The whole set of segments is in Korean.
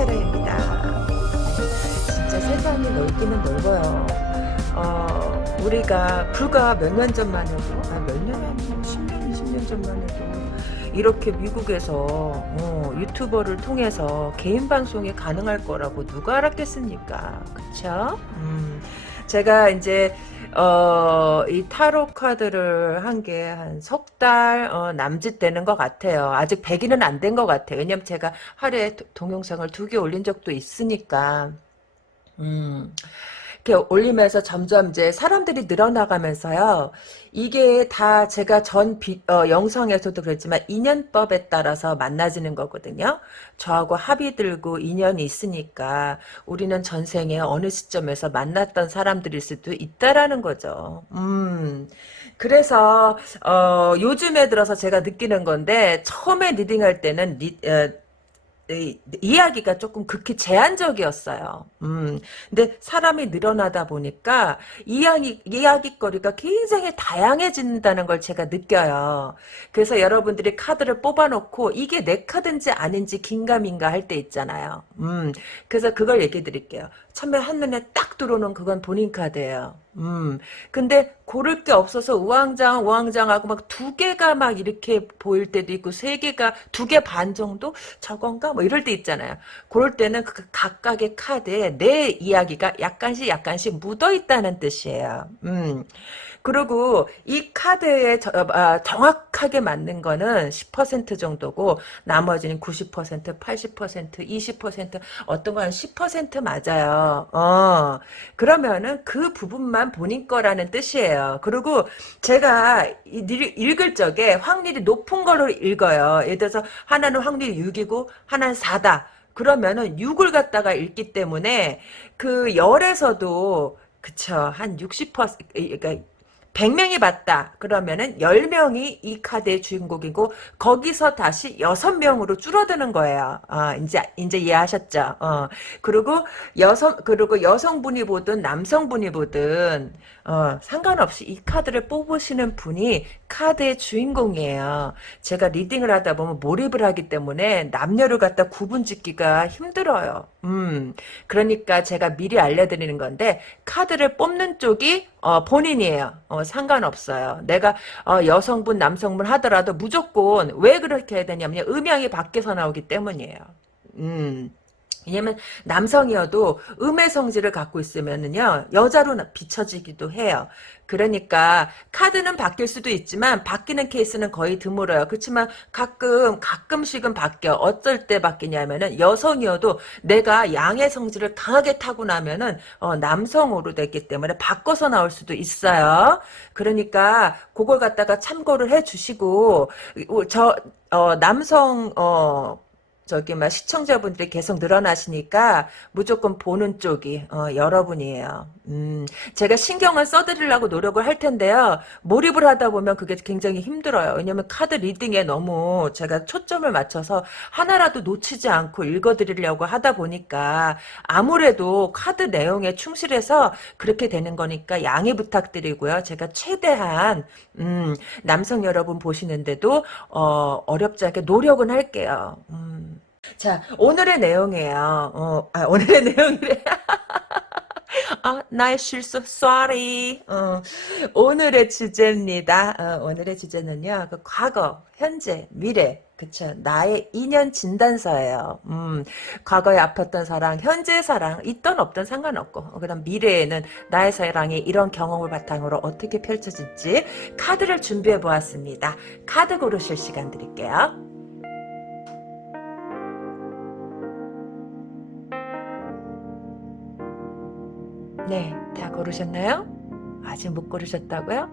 타로입니다. 진짜 세상이 넓기는 넓어요. 우리가 불과 몇 년 전만 해도, 몇 년이 아니고 10년, 20년 전만 해도, 이렇게 미국에서, 유튜버를 통해서 개인 방송이 가능할 거라고 누가 알았겠습니까? 그쵸? 제가 이제, 이 타로 카드를 한 게 한 석 달, 남짓 되는 것 같아요. 아직 100일은 안 된 것 같아요. 왜냐면 제가 하루에 동영상을 2개 올린 적도 있으니까. 음, 이렇게 올리면서 점점 이제 사람들이 늘어나가면서요. 이게 다 제가 영상에서도 그랬지만 인연법에 따라서 만나지는 거거든요. 저하고 합의 들고 인연이 있으니까 우리는 전생에 어느 시점에서 만났던 사람들일 수도 있다라는 거죠. 그래서 요즘에 들어서 제가 느끼는 건데 처음에 리딩할 때는 이야기가 조금 극히 제한적이었어요. 근데 사람이 늘어나다 보니까 이야기거리가 굉장히 다양해진다는 걸 제가 느껴요. 그래서 여러분들이 카드를 뽑아놓고 이게 내 카드인지 아닌지 긴가민가 할 때 있잖아요. 그래서 그걸 얘기해 드릴게요. 처음에 한눈에 딱 들어오는 그건 본인 카드예요. 근데 고를 게 없어서 우왕좌왕하고 막 2개가 막 이렇게 보일 때도 있고 3개가 2개 반 정도 저건가 뭐 이럴 때 있잖아요. 그럴 때는 그 각각의 카드에 내 이야기가 약간씩 묻어 있다는 뜻이에요. 그리고 이 카드에 정확하게 맞는 거는 10% 정도고 나머지는 90%, 80%, 20% 어떤 건 10% 맞아요. 그러면은 그 부분만 본인 거라는 뜻이에요. 그리고 제가 읽을 적에 확률이 높은 걸로 읽어요. 예를 들어서 하나는 확률이 6이고 하나는 4다. 그러면은 6을 갖다가 읽기 때문에 그 열에서도 그쵸. 한 60%, 그러니까 100명이 봤다. 그러면은 10명이 이 카드의 주인공이고 거기서 다시 6명으로 줄어드는 거예요. 이제 이해하셨죠? 그리고 여성분이 보든 남성분이 보든 상관없이 이 카드를 뽑으시는 분이 카드의 주인공이에요. 제가 리딩을 하다 보면 몰입을 하기 때문에 남녀를 갖다 구분 짓기가 힘들어요. 그러니까 제가 미리 알려드리는 건데 카드를 뽑는 쪽이 본인이에요. 상관없어요. 내가 여성분, 남성분 하더라도 무조건 왜 그렇게 해야 되냐면 음양이 밖에서 나오기 때문이에요. 음. 왜냐면 남성이어도 음의 성질을 갖고 있으면은요 여자로 비춰지기도 해요. 그러니까 카드는 바뀔 수도 있지만 바뀌는 케이스는 거의 드물어요. 그렇지만 가끔씩은 바뀌어. 어쩔 때 바뀌냐면은 여성이어도 내가 양의 성질을 강하게 타고나면은 남성으로 됐기 때문에 바꿔서 나올 수도 있어요. 그러니까 그걸 갖다가 참고를 해주시고 남성 저기 막 시청자분들이 계속 늘어나시니까 무조건 보는 쪽이 여러분이에요. 제가 신경을 써드리려고 노력을 할 텐데요. 몰입을 하다 보면 그게 굉장히 힘들어요. 왜냐면 카드 리딩에 너무 제가 초점을 맞춰서 하나라도 놓치지 않고 읽어드리려고 하다 보니까 아무래도 카드 내용에 충실해서 그렇게 되는 거니까 양해 부탁드리고요. 제가 최대한 남성 여러분 보시는데도 어렵지 않게 노력은 할게요. 자, 오늘의 내용이에요. 오늘의 내용이래. 나의 실수, sorry. 오늘의 주제입니다. 오늘의 주제는요, 그 과거, 현재, 미래, 그쵸. 나의 인연 진단서예요. 과거에 아팠던 사랑, 현재 사랑, 있던 없던 상관없고, 그다음 미래에는 나의 사랑이 이런 경험을 바탕으로 어떻게 펼쳐질지 카드를 준비해 보았습니다. 카드 고르실 시간 드릴게요. 네, 다 고르셨나요? 아직 못 고르셨다고요?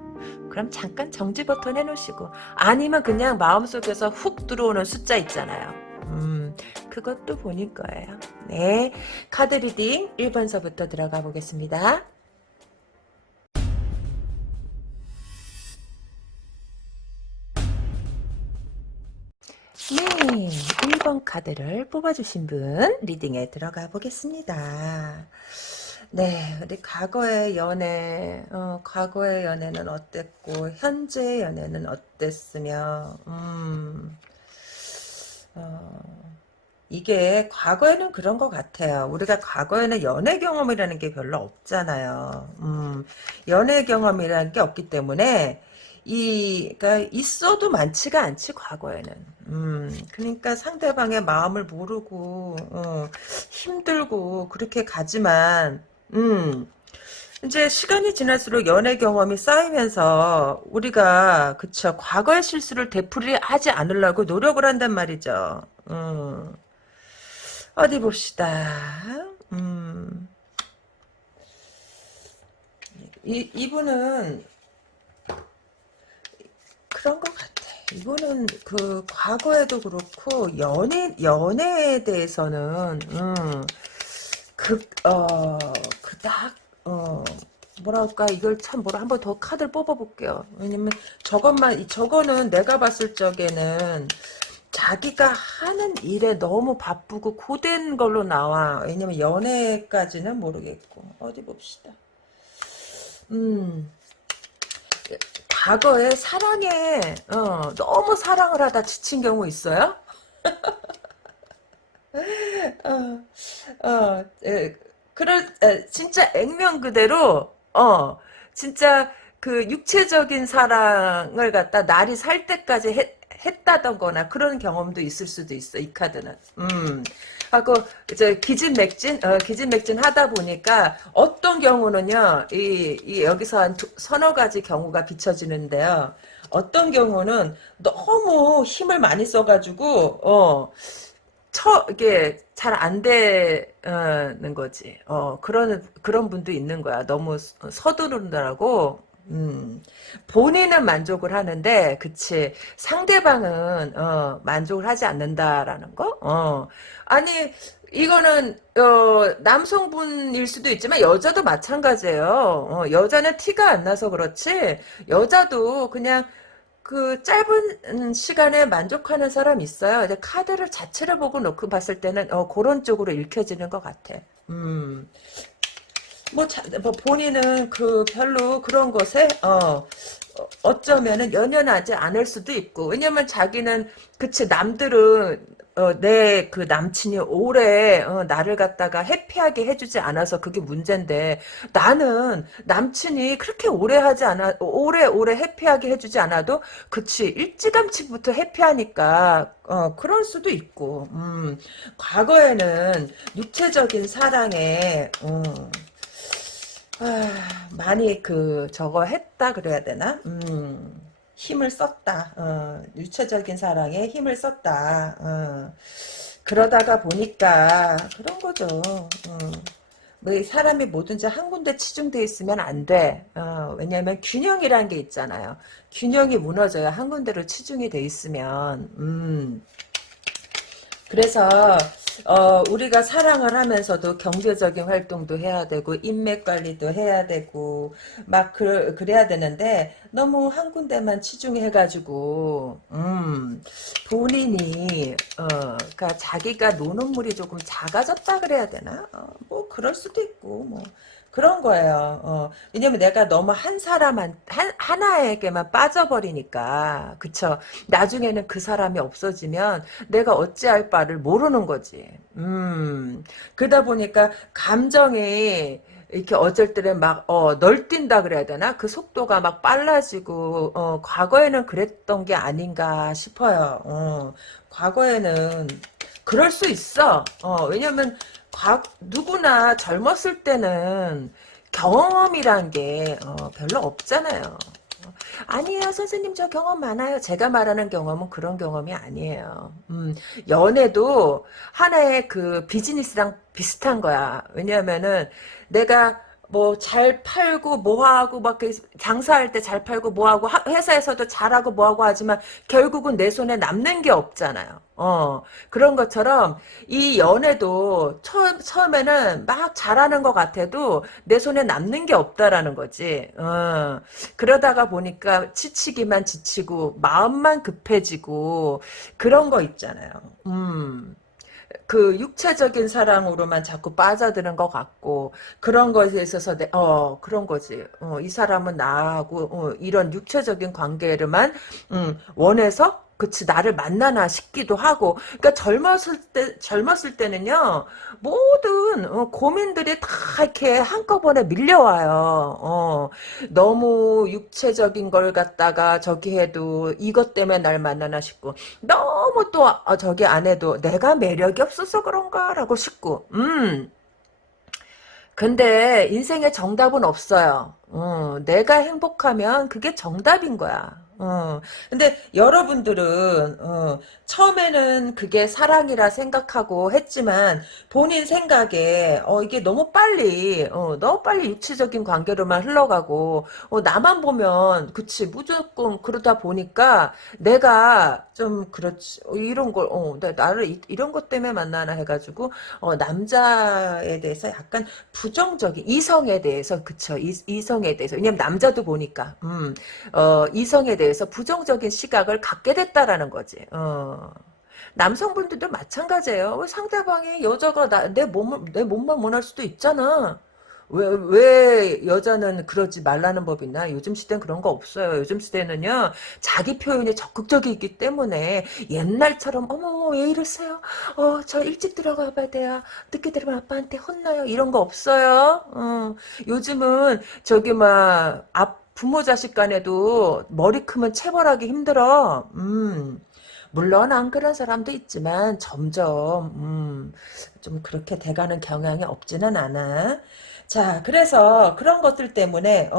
그럼 잠깐 정지 버튼 해놓으시고 아니면 그냥 마음속에서 훅 들어오는 숫자 있잖아요. 그것도 본인 거예요. 네, 카드 리딩 1번서부터 들어가 보겠습니다. 네, 1번 카드를 뽑아주신 분 리딩에 들어가 보겠습니다. 네, 우리 과거의 연애는 어땠고, 현재의 연애는 어땠으며, 어, 이게 과거에는 그런 것 같아요. 우리가 과거에는 연애 경험이라는 게 별로 없잖아요. 연애 경험이라는 게 없기 때문에 그러니까 있어도 많지가 않지 과거에는. 그러니까 상대방의 마음을 모르고 힘들고 그렇게 가지만 이제 시간이 지날수록 연애 경험이 쌓이면서 우리가 그쵸 과거의 실수를 되풀이하지 않으려고 노력을 한단 말이죠. 어디 봅시다. 음, 이분은 그런 것 같아. 이분은 그 과거에도 그렇고 연애에 대해서는 그닥 뭐랄까 이걸 참 뭐라 한번 더 카드를 뽑아볼게요. 왜냐면 저거는 내가 봤을 적에는 자기가 하는 일에 너무 바쁘고 고된 걸로 나와. 왜냐면 연애까지는 모르겠고 어디 봅시다. 음 과거에 사랑에 너무 사랑을 하다 지친 경우 있어요? 진짜 액면 그대로, 진짜 그 육체적인 사랑을 갖다 날이 살 때까지 했다던 거나 그런 경험도 있을 수도 있어, 이 카드는. 하고, 이제 기진맥진 하다 보니까 어떤 경우는요, 여기서 한 서너 가지 경우가 비춰지는데요. 어떤 경우는 너무 힘을 많이 써가지고, 이게 잘 안 되는 거지. 그런 분도 있는 거야. 너무 서두른다라고. 본인은 만족을 하는데, 그치. 상대방은, 만족을 하지 않는다라는 거? 아니, 이거는, 남성분일 수도 있지만, 여자도 마찬가지예요. 여자는 티가 안 나서 그렇지, 여자도 그냥, 그 짧은 시간에 만족하는 사람 있어요. 이제 카드를 자체를 보고 놓고 봤을 때는 그런 쪽으로 읽혀지는 것 같아. 뭐 본인은 그 별로 그런 것에 어쩌면은 연연하지 않을 수도 있고 왜냐면 자기는 그치 남들은 내 그 남친이 오래 나를 갖다가 해피하게 해주지 않아서 그게 문제인데 나는 남친이 그렇게 오래 해피하게 해주지 않아도 그치 일찌감치부터 해피하니까 그럴 수도 있고 과거에는 육체적인 사랑에 많이 저거 했다 그래야 되나? 힘을 썼다. 유체적인 사랑에 힘을 썼다. 그러다가 보니까 그런 거죠. 뭐 사람이 뭐든지 한 군데 치중돼 있으면 안 돼. 왜냐하면 균형이라는 게 있잖아요. 균형이 무너져야 한 군데로 치중이 돼 있으면. 그래서 우리가 사랑을 하면서도 경제적인 활동도 해야 되고 인맥 관리도 해야 되고 막 그래야 되는데 너무 한 군데만 치중해가지고 본인이 그러니까 자기가 노는 물이 조금 작아졌다 그래야 되나? 뭐 그럴 수도 있고 뭐 그런 거예요. 왜냐면 내가 너무 하나에게만 빠져버리니까 그쵸? 나중에는 그 사람이 없어지면 내가 어찌할 바를 모르는 거지. 그러다 보니까 감정이 이렇게 어쩔 때는 막, 널뛴다 그래야 되나? 그 속도가 막 빨라지고, 과거에는 그랬던 게 아닌가 싶어요. 과거에는 그럴 수 있어. 왜냐면, 누구나 젊었을 때는 경험이란 게, 별로 없잖아요. 아니에요, 선생님, 저 경험 많아요. 제가 말하는 경험은 그런 경험이 아니에요. 연애도 하나의 그 비즈니스랑 비슷한 거야. 왜냐면은 내가 뭐 잘 팔고 뭐하고 막 장사할 때 잘 팔고 뭐하고 회사에서도 잘하고 뭐하고 하지만 결국은 내 손에 남는 게 없잖아요. 그런 것처럼 이 연애도 처음에는 막 잘하는 것 같아도 내 손에 남는 게 없다라는 거지. 그러다가 보니까 지치기만 지치고 마음만 급해지고 그런 거 있잖아요. 그 육체적인 사랑으로만 자꾸 빠져드는 것 같고 그런 것에 있어서 그런 거지. 이 사람은 나하고 이런 육체적인 관계를만 원해서 그치, 나를 만나나 싶기도 하고. 그러니까 젊었을 때는요, 모든, 고민들이 다 이렇게 한꺼번에 밀려와요. 너무 육체적인 걸 갖다가 저기 해도 이것 때문에 날 만나나 싶고, 너무 또, 저기 안 해도 내가 매력이 없어서 그런가라고 싶고, 근데 인생에 정답은 없어요. 내가 행복하면 그게 정답인 거야. 근데 여러분들은 처음에는 그게 사랑이라 생각하고 했지만 본인 생각에 이게 너무 빨리 육체적인 관계로만 흘러가고 나만 보면 그치 무조건 그러다 보니까 내가 좀 그렇지 이런 걸 나를 이런 것 때문에 만나나 해가지고 남자에 대해서 약간 부정적인 이성에 대해서 그쵸 이성에 대해서 왜냐면 남자도 보니까 이성에 대해서 부정적인 시각을 갖게 됐다라는 거지. 남성분들도 마찬가지예요. 상대방이 여자가 내 몸만 원할 수도 있잖아. 왜 여자는 그러지 말라는 법 있나? 요즘 시대는 그런 거 없어요. 요즘 시대는요, 자기 표현이 적극적이기 때문에 옛날처럼, 어머, 왜 이러세요? 저 일찍 들어가 봐야 돼요. 늦게 들으면 아빠한테 혼나요. 이런 거 없어요. 요즘은 저기, 부모 자식 간에도 머리 크면 체벌하기 힘들어. 물론 안 그런 사람도 있지만 점점 좀 그렇게 돼가는 경향이 없지는 않아. 자, 그래서 그런 것들 때문에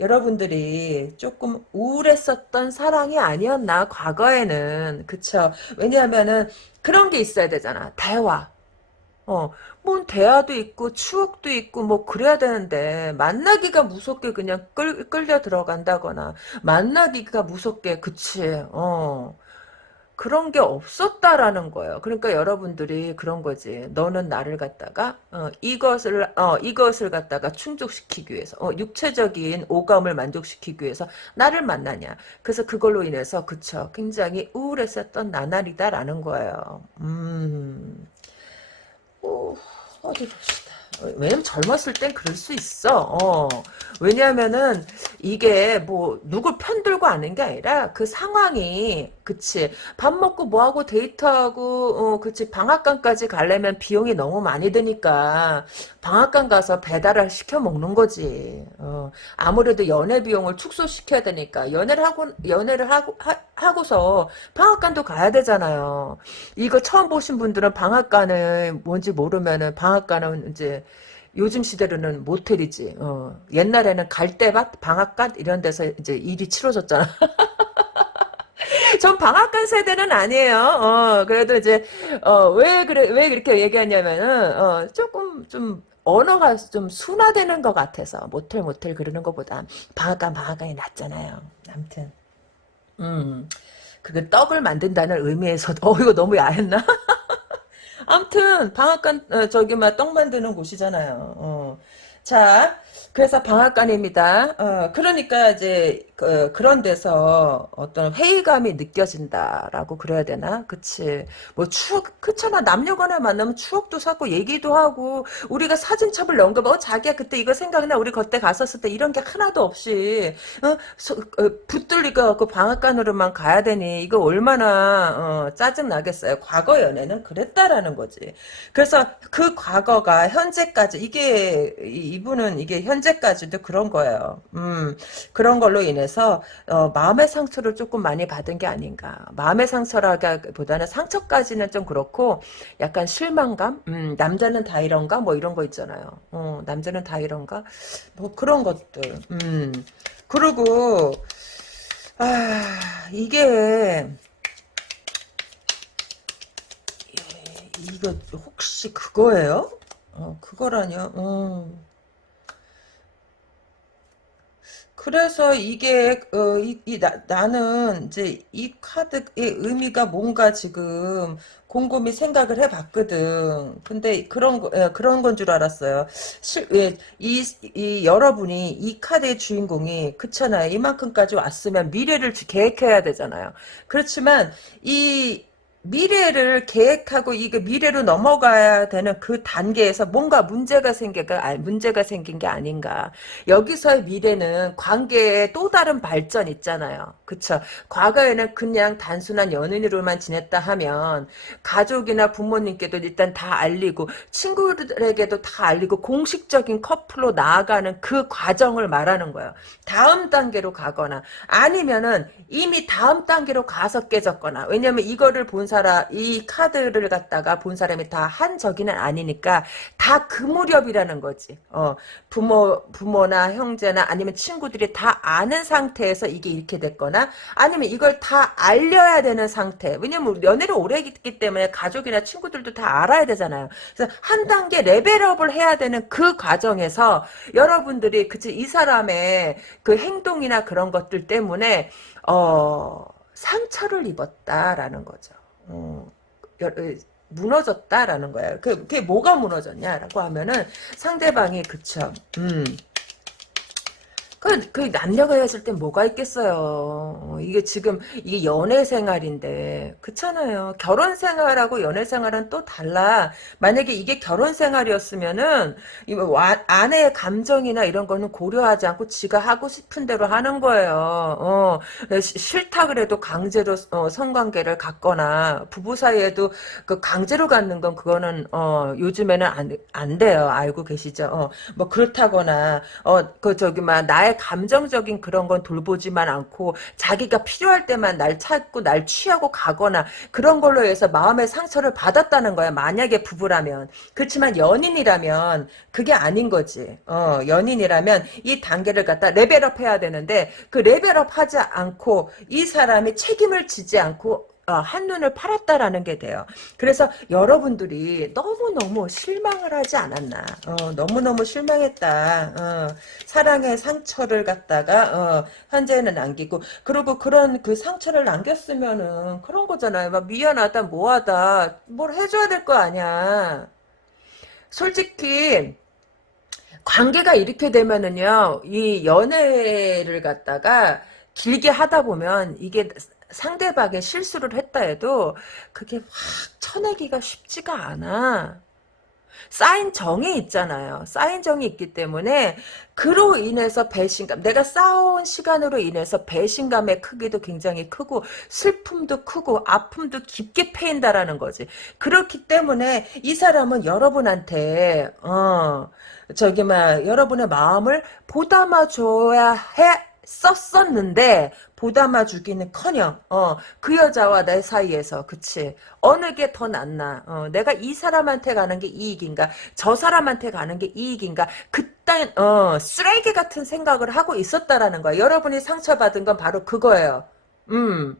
여러분들이 조금 우울했었던 사랑이 아니었나 과거에는 그쵸? 왜냐하면은 그런 게 있어야 되잖아. 대화. 어, 뭔 대화도 있고 추억도 있고 뭐 그래야 되는데 만나기가 무섭게 그냥 끌려 들어간다거나 만나기가 무섭게 그치 그런 게 없었다라는 거예요. 그러니까 여러분들이 그런 거지. 너는 나를 갖다가 이것을 갖다가 충족시키기 위해서 육체적인 오감을 만족시키기 위해서 나를 만나냐. 그래서 그걸로 인해서 그쵸. 굉장히 우울했었던 나날이다라는 거예요. 어디 봅시다. 왜냐면 젊었을 땐 그럴 수 있어. 왜냐면은 이게 뭐 누굴 편들고 하는 게 아니라 그 상황이 그치 밥 먹고 뭐하고 데이트하고 그치 방앗간까지 가려면 비용이 너무 많이 드니까 방앗간 가서 배달을 시켜 먹는 거지. 아무래도 연애 비용을 축소시켜야 되니까 연애를 하고서 방앗간도 가야 되잖아요. 이거 처음 보신 분들은 방앗간을 뭔지 모르면은 방앗간은 이제 요즘 시대로는 모텔이지. 옛날에는 갈대밭, 방앗간 이런 데서 이제 일이 치러졌잖아. 전 방앗간 세대는 아니에요. 그래도 이제 왜 그렇게 얘기하냐면은 조금 좀 언어가 좀 순화되는 것 같아서 모텔 그러는 것보다 방앗간이 낫잖아요. 아무튼 그게 떡을 만든다는 의미에서 이거 너무 야했나? 아무튼 방앗간 저기 막 떡 만드는 곳이잖아요. 자, 그래서 방앗간입니다. 그러니까 이제 그런 데서 어떤 회의감이 느껴진다라고 그래야 되나? 그치? 뭐 추억 그렇잖아. 남녀간에 만나면 추억도 쌓고 얘기도 하고 우리가 사진첩을 넣은 거 뭐 자기야 그때 이거 생각나 우리 그때 갔었을 때 이런 게 하나도 없이 붙들리가 그 방앗간으로만 가야 되니 이거 얼마나 짜증 나겠어요. 과거 연애는 그랬다라는 거지. 그래서 그 과거가 현재까지 이분은 이게 현재까지도 그런 거예요. 그런 걸로 인해서 마음의 상처를 조금 많이 받은 게 아닌가. 마음의 상처라기보다는 상처까지는 좀 그렇고 약간 실망감. 남자는 다 이런가 뭐 이런 거 있잖아요. 남자는 다 이런가 뭐 그런 것들. 그리고 이게 이거 혹시 그거예요? 그거라뇨. 그래서 이게 나는 이제 이 카드의 의미가 뭔가 지금 곰곰이 생각을 해봤거든. 근데 그런 건 줄 알았어요. 이 여러분이 이 카드의 주인공이 그렇잖아요. 이만큼까지 왔으면 미래를 계획해야 되잖아요. 그렇지만 이 미래를 계획하고 이게 미래로 넘어가야 되는 그 단계에서 뭔가 문제가 생긴 게 아닌가. 여기서의 미래는 관계의 또 다른 발전 있잖아요. 그쵸? 과거에는 그냥 단순한 연인으로만 지냈다 하면 가족이나 부모님께도 일단 다 알리고 친구들에게도 다 알리고 공식적인 커플로 나아가는 그 과정을 말하는 거예요. 다음 단계로 가거나 아니면은 이미 다음 단계로 가서 깨졌거나 왜냐면 이거를 본 사람 이 카드를 갖다가 본 사람이 다 한 적이는 아니니까 다 그 무렵이라는 거지. 부모나 형제나 아니면 친구들이 다 아는 상태에서 이게 이렇게 됐거나 아니면 이걸 다 알려야 되는 상태. 왜냐면 연애를 오래 했기 때문에 가족이나 친구들도 다 알아야 되잖아요. 그래서 한 단계 레벨업을 해야 되는 그 과정에서 여러분들이 그치 이 사람의 그 행동이나 그런 것들 때문에 상처를 입었다라는 거죠. 여- 무너졌다라는 거예요. 그게 뭐가 무너졌냐라고 하면은 상대방이 그쵸. 그 남녀가 헤어질 땐 뭐가 있겠어요. 이게 지금 이게 연애 생활인데 그렇잖아요. 결혼 생활하고 연애 생활은 또 달라. 만약에 이게 결혼 생활이었으면은 아내의 감정이나 이런 거는 고려하지 않고 지가 하고 싶은 대로 하는 거예요. 싫다 그래도 강제로 성관계를 갖거나 부부 사이에도 그 강제로 갖는 건 그거는 요즘에는 안 돼요. 알고 계시죠? 뭐 그렇다거나 그 저기 막 나의 감정적인 그런 건 돌보지만 않고 자기가 필요할 때만 날 찾고 날 취하고 가거나 그런 걸로 해서 마음의 상처를 받았다는 거야. 만약에 부부라면. 그렇지만 연인이라면 그게 아닌 거지. 연인이라면 이 단계를 갖다 레벨업 해야 되는데 그 레벨업 하지 않고 이 사람이 책임을 지지 않고 한눈을 팔았다라는 게 돼요. 그래서 여러분들이 너무너무 실망을 하지 않았나. 너무너무 실망했다. 사랑의 상처를 갖다가, 현재는 남기고. 그리고 그런 그 상처를 남겼으면은 그런 거잖아요. 막 미안하다, 뭐하다. 뭘 해줘야 될 거 아니야. 솔직히, 관계가 이렇게 되면은요, 이 연애를 갖다가 길게 하다 보면 이게 상대방의 실수를 했다 해도 그게 확 쳐내기가 쉽지가 않아. 쌓인 정이 있잖아요. 쌓인 정이 있기 때문에 그로 인해서 배신감, 내가 쌓아온 시간으로 인해서 배신감의 크기도 굉장히 크고 슬픔도 크고 아픔도 깊게 패인다라는 거지. 그렇기 때문에 이 사람은 여러분한테 저기 막 여러분의 마음을 보담아 줘야 해 썼었는데 보담아 주기는커녕 그 여자와 내 사이에서 그치 어느 게 더 낫나 내가 이 사람한테 가는 게 이익인가 저 사람한테 가는 게 이익인가 그딴 쓰레기 같은 생각을 하고 있었다라는 거야. 여러분이 상처받은 건 바로 그거예요. 음,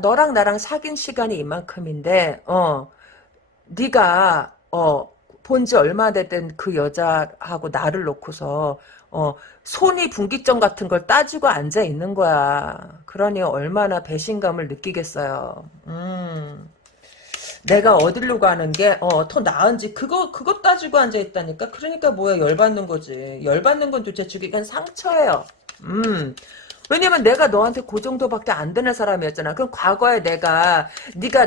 너랑 나랑 사귄 시간이 이만큼인데 네가 본지 얼마 됐든 그 여자하고 나를 놓고서 어 손이 분기점 같은 걸 따지고 앉아 있는 거야. 그러니 얼마나 배신감을 느끼겠어요. 내가 어디로 가는 게 더 나은지 그거 따지고 앉아 있다니까. 그러니까 뭐야 열받는 거지. 열받는 건 도대체 그게 상처예요. 음. 왜냐면 내가 너한테 그 정도밖에 안 되는 사람이었잖아. 그럼 과거에 네가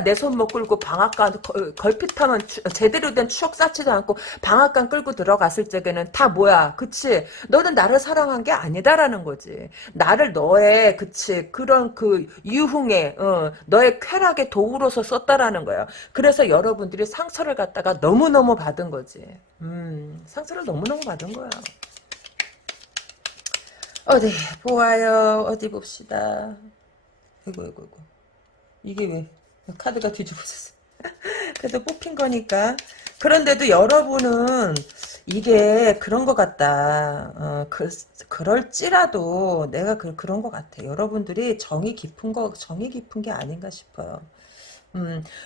내 손목 끌고 방앗간 걸핏하면 제대로 된 추억 쌓지도 않고 방앗간 끌고 들어갔을 적에는 다 뭐야, 그치? 너는 나를 사랑한 게 아니다라는 거지. 나를 너의 그치 그런 그 유흥에 너의 쾌락의 도구로서 썼다라는 거야. 그래서 여러분들이 상처를 갖다가 너무너무 받은 거지. 상처를 너무너무 받은 거야. 어디 보아요. 어디 봅시다. 이고 이게 왜 카드가 뒤집어졌어. 그래도 뽑힌 거니까. 그런데도 여러분은 이게 그런 것 같다. 그럴지라도 내가 그런 것 같아. 여러분들이 정이 깊은 게 아닌가 싶어요.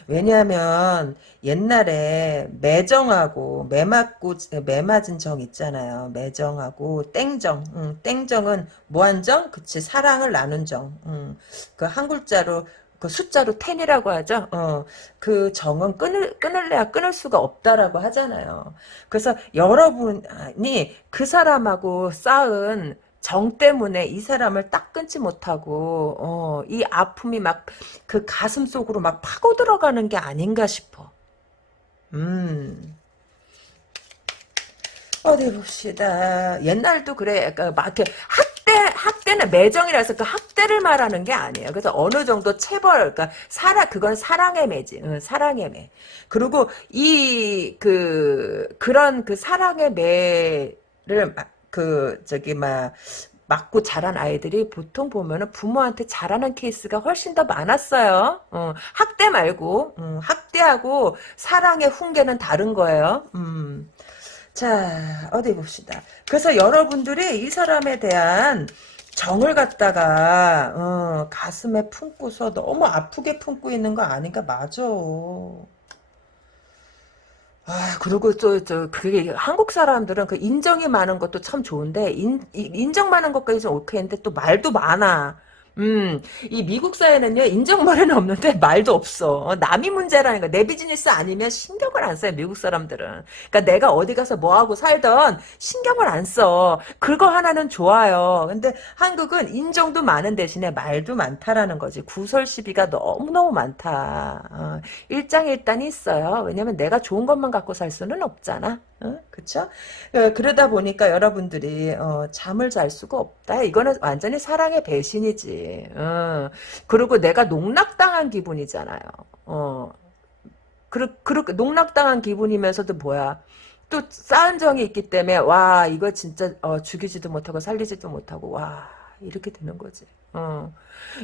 왜냐하면 옛날에 매정하고 매 맞은 정 있잖아요. 매정하고 땡정. 땡정은 무한정? 그치. 사랑을 나눈 정. 그 한 글자로 그 숫자로 10이라고 하죠. 그 정은 끊을래야 끊을 수가 없다라고 하잖아요. 그래서 여러분이 그 사람하고 쌓은 정 때문에 이 사람을 딱 끊지 못하고 이 아픔이 막 그 가슴 속으로 막 파고 들어가는 게 아닌가 싶어. 음. 어디 봅시다. 옛날도 그래. 그러니까 막 이렇게 학대는 매정이라서 그 학대를 말하는 게 아니에요. 그래서 어느 정도 체벌, 그러니까 그건 사랑의 매지. 응, 사랑의 매. 그리고 그런 그 사랑의 매를 맞고 자란 아이들이 보통 보면은 부모한테 잘하는 케이스가 훨씬 더 많았어요. 학대 말고, 학대하고 사랑의 훈계는 다른 거예요. 자, 어디 봅시다. 그래서 여러분들이 이 사람에 대한 정을 갖다가 가슴에 품고서 너무 아프게 품고 있는 거 아닌가? 맞아. 그리고 그게 한국 사람들은 그 인정이 많은 것도 참 좋은데, 인정 많은 것까지 좀 오케이인데, 또 말도 많아. 이 미국 사회는요, 인정머리는 없는데 말도 없어. 남이 문제라는 거. 내 비즈니스 아니면 신경을 안 써요, 미국 사람들은. 그러니까 내가 어디 가서 뭐하고 살던 신경을 안 써. 그거 하나는 좋아요. 근데 한국은 인정도 많은 대신에 말도 많다라는 거지. 구설 시비가 너무너무 많다. 일장일단이 있어요. 왜냐면 내가 좋은 것만 갖고 살 수는 없잖아. 그쵸? 그러다 보니까 여러분들이 잠을 잘 수가 없다. 이거는 완전히 사랑의 배신이지. 그리고 내가 농락당한 기분이잖아요. 농락당한 기분이면서도 뭐야? 또 쌓은 정이 있기 때문에 와 이거 진짜 죽이지도 못하고 살리지도 못하고 와 이렇게 되는 거지.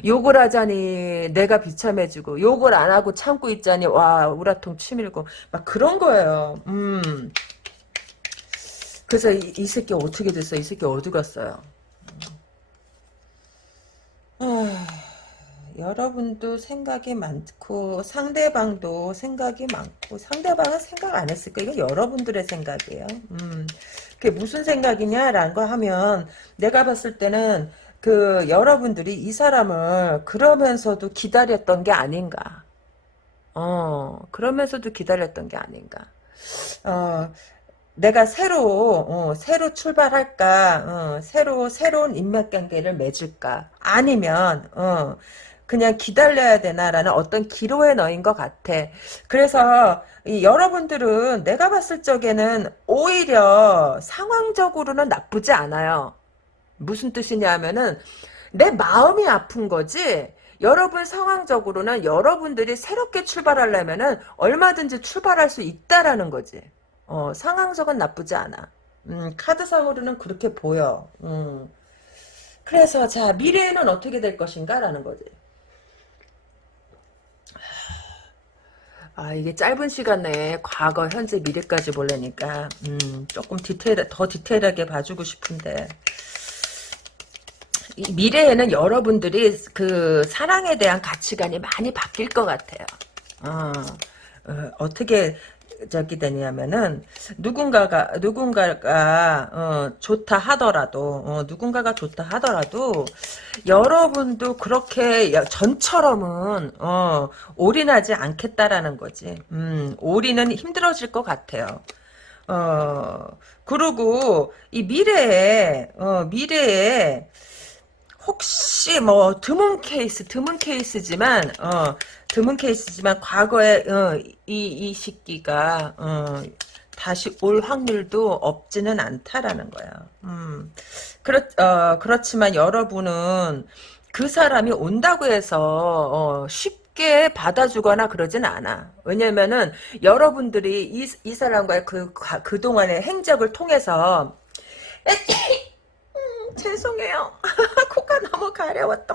욕을 하자니 내가 비참해지고 욕을 안 하고 참고 있자니 와 우라통 치밀고 막 그런 거예요. 그래서 이 새끼 어떻게 됐어? 이 새끼 어디 갔어요? 여러분도 생각이 많고 상대방도 생각이 많고 상대방은 생각 안 했을까? 이건 여러분들의 생각이에요. 그게 무슨 생각이냐라는 거 하면 내가 봤을 때는 그 여러분들이 이 사람을 그러면서도 기다렸던 게 아닌가. 그러면서도 기다렸던 게 아닌가. 어, 내가 새로 출발할까, 새로운 인맥관계를 맺을까, 아니면, 그냥 기다려야 되나라는 어떤 기로에 넣인 것 같아. 그래서, 여러분들은 내가 봤을 적에는 오히려 상황적으로는 나쁘지 않아요. 무슨 뜻이냐 하면은, 내 마음이 아픈 거지, 여러분 상황적으로는 여러분들이 새롭게 출발하려면은 얼마든지 출발할 수 있다라는 거지. 상황적은 나쁘지 않아. 카드상으로는 그렇게 보여. 그래서 자 미래에는 어떻게 될 것인가 라는 거지. 이게 짧은 시간 내에 과거, 현재, 미래까지 보려니까 조금 더 디테일하게 봐주고 싶은데 이 미래에는 여러분들이 그 사랑에 대한 가치관이 많이 바뀔 것 같아요. 어떻게 저기 되냐면은 누군가가 좋다 하더라도 누군가가 좋다 하더라도 여러분도 그렇게 전처럼은 올인하지 않겠다라는 거지. 올인은 힘들어질 것 같아요. 그리고 이 미래에 혹시 뭐 드문 케이스지만 과거에 이 시기가 다시 올 확률도 없지는 않다라는 거야. 그렇지만 여러분은 그 사람이 온다고 해서 쉽게 받아주거나 그러진 않아. 왜냐면은 여러분들이 이 사람과의 그동안의 행적을 통해서 죄송해요. 코가 너무 가려웠다.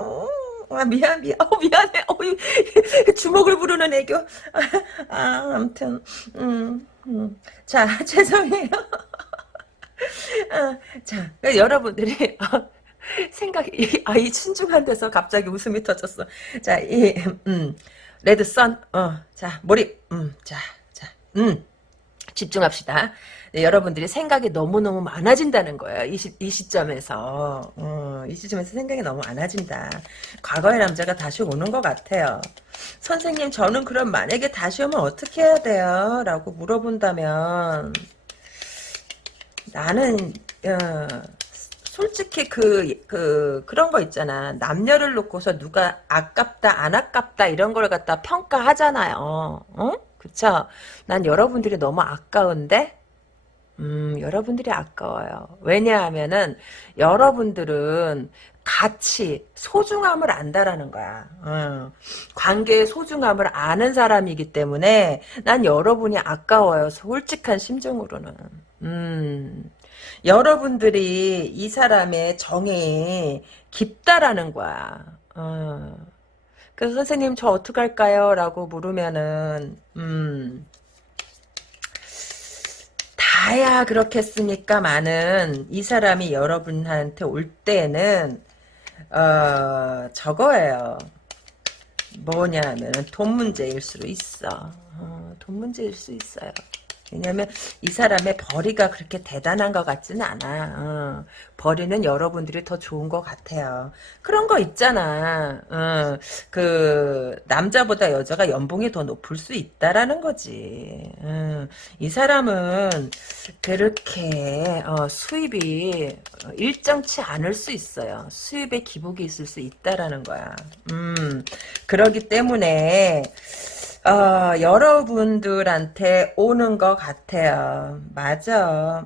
미안해. 주먹을 부르는 애교. 아무튼, 자, 죄송해요. 자, 여러분들이, 이 신중한 데서 갑자기 웃음이 터졌어. 자, 레드선, 자, 몰입, 집중합시다. 네, 여러분들이 생각이 너무너무 많아진다는 거예요. 이 시점에서. 이 시점에서 생각이 너무 많아진다. 과거의 남자가 다시 오는 것 같아요. 선생님, 저는 그럼 만약에 다시 오면 어떻게 해야 돼요? 라고 물어본다면, 나는, 솔직히 그런 거 있잖아. 남녀를 놓고서 누가 아깝다, 안 아깝다, 이런 걸 갖다 평가하잖아요. 그쵸? 난 여러분들이 너무 아까운데? 여러분들이 아까워요. 왜냐하면은, 여러분들은 가치, 소중함을 안다라는 거야. 관계의 소중함을 아는 사람이기 때문에, 난 여러분이 아까워요. 솔직한 심정으로는. 음. 여러분들이 이 사람의 정이 깊다라는 거야. 그래서 선생님 저 어떡할까요? 라고 물으면은 다야 그렇겠습니까? 많은 이 사람이 여러분한테 올 때는 저거예요. 뭐냐면 돈 문제일 수 있어. 돈 문제일 수 있어요. 왜냐면 이 사람의 벌이가 그렇게 대단한 것 같지는 않아. 벌이는 여러분들이 더 좋은 것 같아요. 그런 거 있잖아. 남자보다 여자가 연봉이 더 높을 수 있다라는 거지. 이 사람은 그렇게 수입이 일정치 않을 수 있어요. 수입에 기복이 있을 수 있다라는 거야. 그러기 때문에 여러분들한테 오는 것 같아요. 맞아.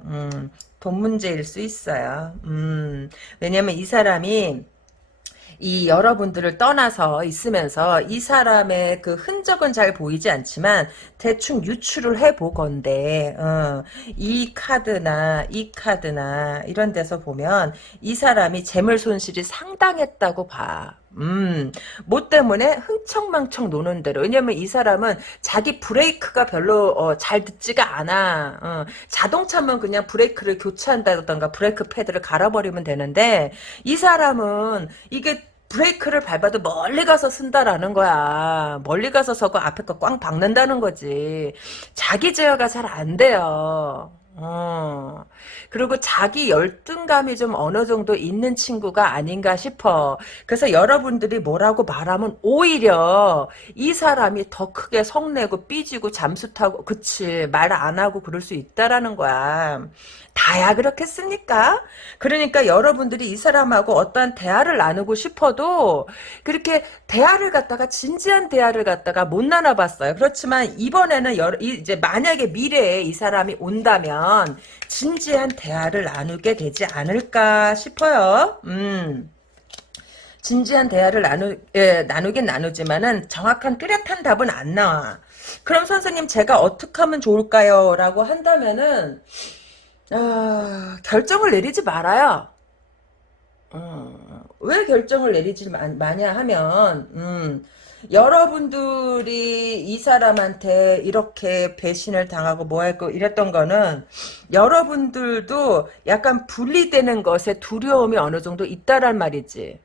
돈 문제일 수 있어요. 왜냐면 이 사람이 이 여러분들을 떠나서 있으면서 이 사람의 그 흔적은 잘 보이지 않지만 대충 유추를 해보건대 이 카드나 이런 데서 보면 이 사람이 재물 손실이 상당했다고 봐. 뭐 때문에 흥청망청 노는 대로. 왜냐면 이 사람은 자기 브레이크가 별로 잘 듣지가 않아. 자동차면 그냥 브레이크를 교체한다던가 브레이크 패드를 갈아버리면 되는데 이 사람은 이게 브레이크를 밟아도 멀리 가서 쓴다라는 거야. 멀리 가서 서고 앞에 거 꽝 박는다는 거지. 자기 제어가 잘 안 돼요. 그리고 자기 열등감이 좀 어느 정도 있는 친구가 아닌가 싶어. 그래서 여러분들이 뭐라고 말하면 오히려 이 사람이 더 크게 성내고 삐지고 잠수 타고, 그치, 말 안 하고 그럴 수 있다라는 거야. 다야 그렇겠습니까? 그러니까 여러분들이 이 사람하고 어떠한 대화를 나누고 싶어도 그렇게 대화를 갖다가 진지한 대화를 갖다가 못 나눠봤어요. 그렇지만 이번에는 이제 만약에 미래에 이 사람이 온다면 진지한 대화를 나누게 되지 않을까 싶어요. 진지한 대화를 나누긴 나누지만은 정확한 뚜렷한 답은 안 나와. 그럼 선생님 제가 어떻게 하면 좋을까요? 라고 한다면은 결정을 내리지 말아요. 왜 결정을 내리지 마냐 하면 여러분들이 이 사람한테 이렇게 배신을 당하고 뭐 했고 이랬던 거는 여러분들도 약간 분리되는 것에 두려움이 어느 정도 있다란 말이지.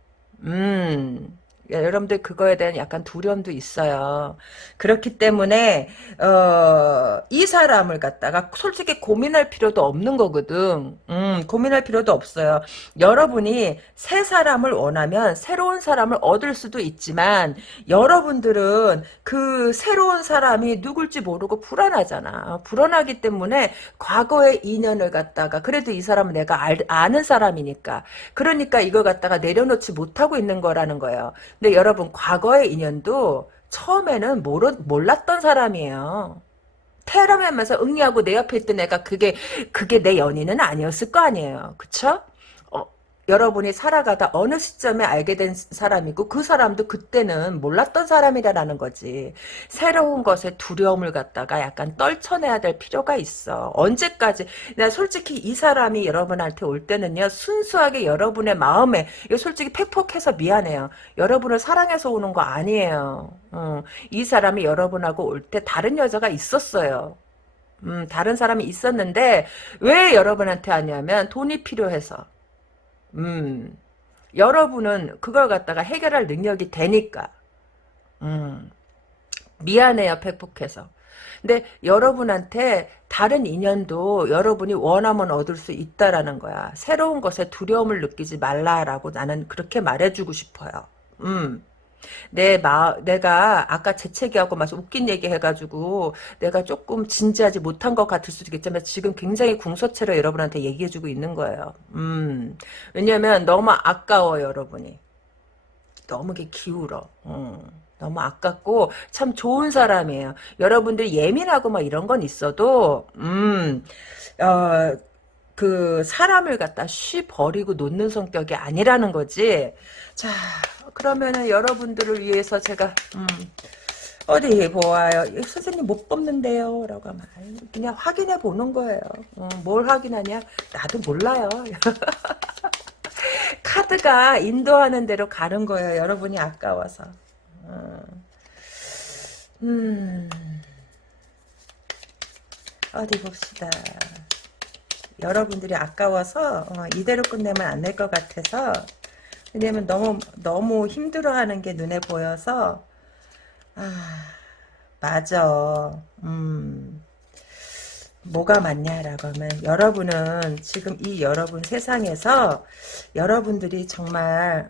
여러분들 그거에 대한 약간 두려움도 있어요. 그렇기 때문에 이 사람을 갖다가 솔직히 고민할 필요도 없는 거거든. 고민할 필요도 없어요. 여러분이 새 사람을 원하면 새로운 사람을 얻을 수도 있지만 여러분들은 그 새로운 사람이 누굴지 모르고 불안하잖아. 불안하기 때문에 과거의 인연을 갖다가 그래도 이 사람은 내가 아는 사람이니까 그러니까 이걸 갖다가 내려놓지 못하고 있는 거라는 거예요. 근데 여러분 과거의 인연도 처음에는 몰랐던 사람이에요. 테러하면서 응리하고 내 옆에 있던 애가 그게 내 연인은 아니었을 거 아니에요. 그쵸? 여러분이 살아가다 어느 시점에 알게 된 사람이고 그 사람도 그때는 몰랐던 사람이라는 거지. 새로운 것에 두려움을 갖다가 약간 떨쳐내야 될 필요가 있어. 언제까지 나 솔직히 이 사람이 여러분한테 올 때는요. 순수하게 여러분의 마음에 이거 솔직히 팩폭해서 미안해요. 여러분을 사랑해서 오는 거 아니에요. 이 사람이 여러분하고 올 때 다른 여자가 있었어요. 다른 사람이 있었는데 왜 여러분한테 하냐면 돈이 필요해서. 여러분은 그걸 갖다가 해결할 능력이 되니까. 미안해요, 팩폭해서. 근데 여러분한테 다른 인연도 여러분이 원하면 얻을 수 있다라는 거야. 새로운 것에 두려움을 느끼지 말라라고 나는 그렇게 말해주고 싶어요. 내가 아까 재채기하고 막 웃긴 얘기 해가지고 내가 조금 진지하지 못한 것 같을 수도 있겠지만 지금 굉장히 궁서체로 여러분한테 얘기해주고 있는 거예요. 왜냐면 너무 아까워 여러분이. 너무 게 기울어. 너무 아깝고 참 좋은 사람이에요. 여러분들 예민하고 막 이런 건 있어도 어, 그 사람을 갖다 쉬 버리고 놓는 성격이 아니라는 거지. 자, 그러면은 여러분들을 위해서 제가 어디 보아요. 선생님 못 뽑는데요. 라고 하면 그냥 확인해 보는 거예요. 뭘 확인하냐? 나도 몰라요. 카드가 인도하는 대로 가는 거예요. 여러분이 아까워서. 음, 어디 봅시다. 여러분들이 아까워서 이대로 끝내면 안 될 것 같아서 왜냐면 너무 힘들어하는 게 눈에 보여서 맞아. 뭐가 맞냐라고 하면 여러분은 지금 이 여러분 세상에서 여러분들이 정말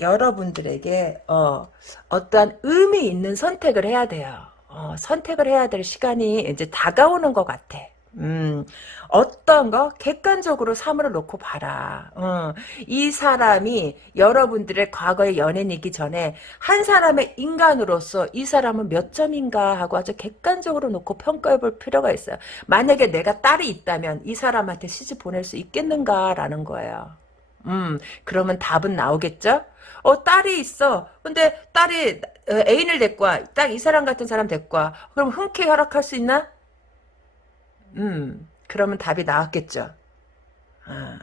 여러분들에게 어떠한 의미 있는 선택을 해야 돼요. 선택을 해야 될 시간이 이제 다가오는 것 같아. 어떤 거 객관적으로 사물을 놓고 봐라. 이 사람이 여러분들의 과거의 연인이기 전에 한 사람의 인간으로서 이 사람은 몇 점인가 하고 아주 객관적으로 놓고 평가해 볼 필요가 있어요. 만약에 내가 딸이 있다면 이 사람한테 시집 보낼 수 있겠는가라는 거예요. 그러면 답은 나오겠죠? 딸이 있어. 근데 딸이 애인을 데리고 와. 딱 이 사람 같은 사람 데리고 와. 그럼 흔쾌히 허락할 수 있나? 그러면 답이 나왔겠죠. 아,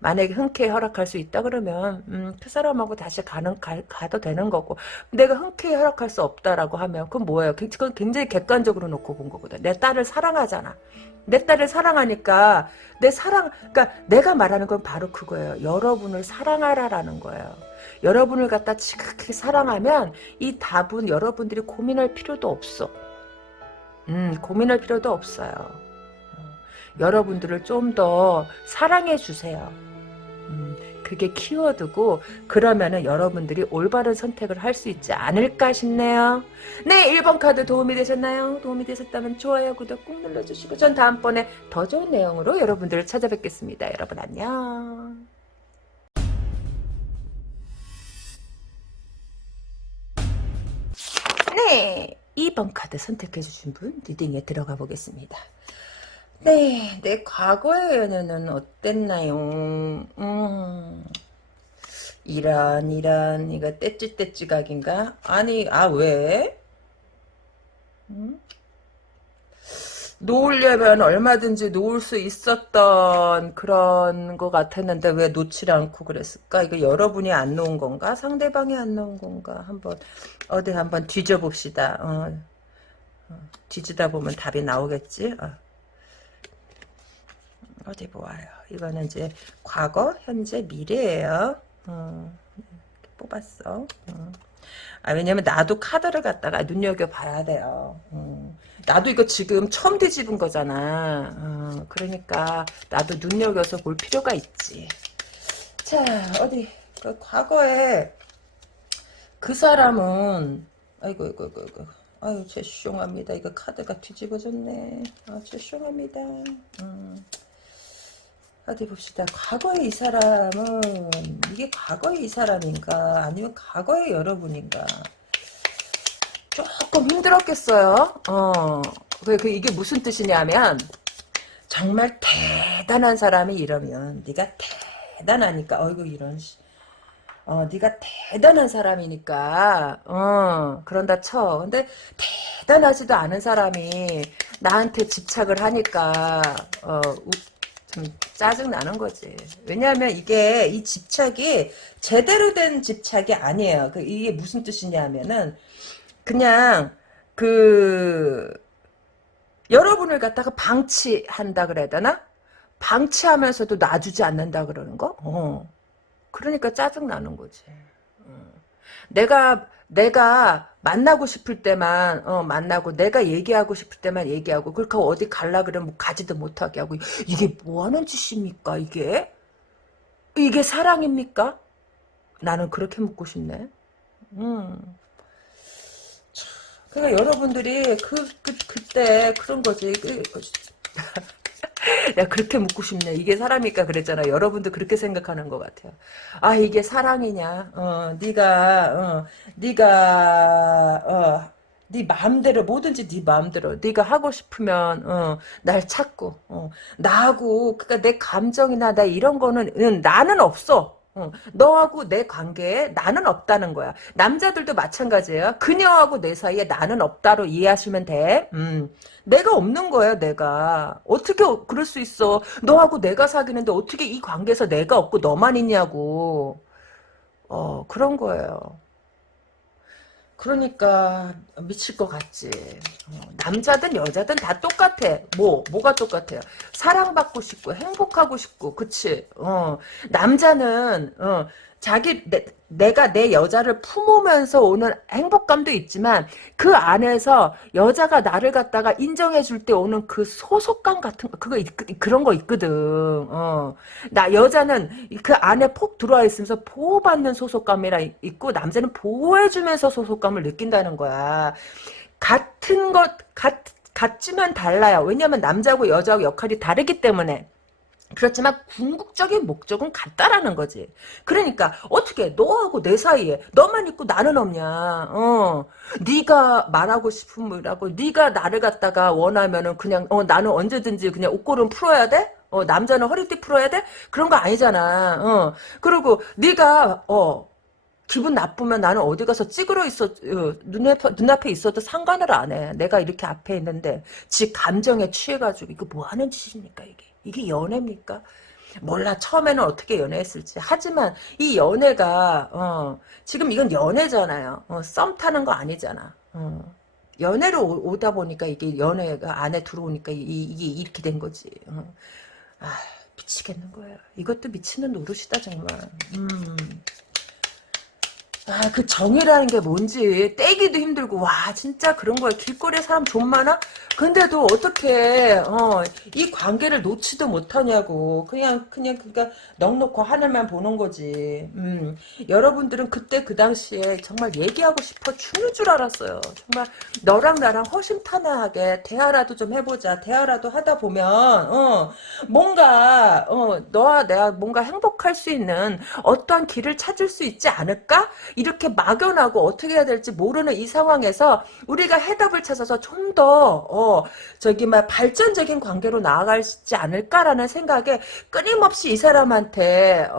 만약에 흔쾌히 허락할 수 있다 그러면 그 사람하고 다시 가도 되는 거고 내가 흔쾌히 허락할 수 없다라고 하면 그건 뭐예요? 그건 굉장히 객관적으로 놓고 본 거거든. 내 딸을 사랑하잖아. 내 딸을 사랑하니까 그러니까 내가 말하는 건 바로 그거예요. 여러분을 사랑하라라는 거예요. 여러분을 갖다 지극히 사랑하면 이 답은 여러분들이 고민할 필요도 없어. 고민할 필요도 없어요. 여러분들을 좀 더 사랑해 주세요. 그게 키워드고 그러면은 여러분들이 올바른 선택을 할 수 있지 않을까 싶네요. 네, 1번 카드 도움이 되셨나요? 도움이 되셨다면 좋아요, 구독 꾹 눌러주시고 전 다음번에 더 좋은 내용으로 여러분들을 찾아뵙겠습니다. 여러분 안녕. 네, 2번 카드 선택해 주신 분 리딩에 들어가 보겠습니다. 네, 내 과거의 연애는 어땠나요? 이거 떼찌떼찌각인가? 아니, 왜? 놓으려면 얼마든지 놓을 수 있었던 그런 거 같았는데 왜 놓질 않고 그랬을까? 이거 여러분이 안 놓은 건가? 상대방이 안 놓은 건가? 어디 한번 뒤져봅시다. 뒤지다 보면 답이 나오겠지? 어디 보아요. 이거는 이제 과거, 현재, 미래예요. 뽑았어. 왜냐면 나도 카드를 갖다가 눈여겨봐야 돼요. 나도 이거 지금 처음 뒤집은 거잖아. 그러니까 나도 눈여겨서 볼 필요가 있지. 자, 어디 그 과거에 그 사람은 아이고 아유 죄송합니다. 이거 카드가 뒤집어졌네. 죄송합니다. 어디 봅시다. 과거의 이 사람은 이게 과거의 이 사람인가 아니면 과거의 여러분인가 조금 힘들었겠어요. 이게 무슨 뜻이냐면 정말 대단한 사람이 이러면 네가 대단하니까 이런 네가 대단한 사람이니까 그런다 쳐. 근데 대단하지도 않은 사람이 나한테 집착을 하니까 좀 짜증 나는 거지. 왜냐하면 이 집착이 제대로 된 집착이 아니에요. 이게 무슨 뜻이냐면은 그냥 여러분을 갖다가 방치한다 그래야 되나? 방치하면서도 놔주지 않는다 그러는 거? 그러니까 짜증 나는 거지. 내가 만나고 싶을 때만 만나고 내가 얘기하고 싶을 때만 얘기하고 그렇게 어디 갈라 그러면 가지도 못하게 하고 이게 뭐 하는 짓입니까 이게 사랑입니까? 나는 그렇게 묻고 싶네. 그러니까 여러분들이 그때 그런 거지. 야, 그렇게 묻고 싶네. 이게 사람일까 그랬잖아. 여러분도 그렇게 생각하는 것 같아요. 아, 이게 사랑이냐? 네 마음대로 뭐든지 네 마음대로 네가 하고 싶으면 날 찾고 나하고 그러니까 내 감정이나 나 이런 거는 나는 없어. 너하고 내 관계에 나는 없다는 거야. 남자들도 마찬가지예요. 그녀하고 내 사이에 나는 없다로 이해하시면 돼. 내가 없는 거예요, 내가. 어떻게 그럴 수 있어. 너하고 내가 사귀는데 어떻게 이 관계에서 내가 없고 너만 있냐고. 그런 거예요. 그러니까 미칠 것 같지. 남자든 여자든 다 똑같아. 뭐가 똑같아요? 사랑받고 싶고 행복하고 싶고, 그치? 남자는 내가 내 여자를 품으면서 오는 행복감도 있지만 그 안에서 여자가 나를 갖다가 인정해줄 때 오는 그 소속감 같은 거 그런 거 있거든. 나 여자는 그 안에 폭 들어와 있으면서 보호받는 소속감이라 있고 남자는 보호해주면서 소속감을 느낀다는 거야. 같은 같지만 달라요. 왜냐면 남자하고 여자하고 역할이 다르기 때문에. 그렇지만 궁극적인 목적은 같다라는 거지. 그러니까 어떻게 너하고 내 사이에 너만 있고 나는 없냐. 네가 말하고 싶은 뭐라고 네가 나를 갖다가 원하면은 그냥 나는 언제든지 그냥 옷걸음 풀어야 돼? 남자는 허리띠 풀어야 돼? 그런 거 아니잖아. 그리고 네가 기분 나쁘면 나는 어디 가서 찌그러 눈앞에 있어도 상관을 안 해. 내가 이렇게 앞에 있는데, 지 감정에 취해가지고, 이거 뭐 하는 짓입니까, 이게? 이게 연애입니까? 몰라, 처음에는 어떻게 연애했을지. 하지만, 이 연애가, 지금 이건 연애잖아요. 썸 타는 거 아니잖아. 연애로 오다 보니까 이게 연애가 안에 들어오니까 이게 이렇게 된 거지. 아, 미치겠는 거예요. 이것도 미치는 노릇이다, 정말. 아, 그 정이라는 게 뭔지 떼기도 힘들고 와 진짜 그런 거야. 길거리에 사람 좀 많아? 근데도 어떻게 이 관계를 놓지도 못하냐고. 그냥 그러니까 넋놓고 하늘만 보는 거지. 여러분들은 그때 그 당시에 정말 얘기하고 싶어 죽는 줄 알았어요. 정말 너랑 나랑 허심탄회하게 대화라도 좀 해보자. 대화라도 하다 보면 뭔가 너와 내가 뭔가 행복할 수 있는 어떠한 길을 찾을 수 있지 않을까? 이렇게 막연하고 어떻게 해야 될지 모르는 이 상황에서 우리가 해답을 찾아서 좀 더 저기 막 발전적인 관계로 나아갈지 않을까라는 생각에 끊임없이 이 사람한테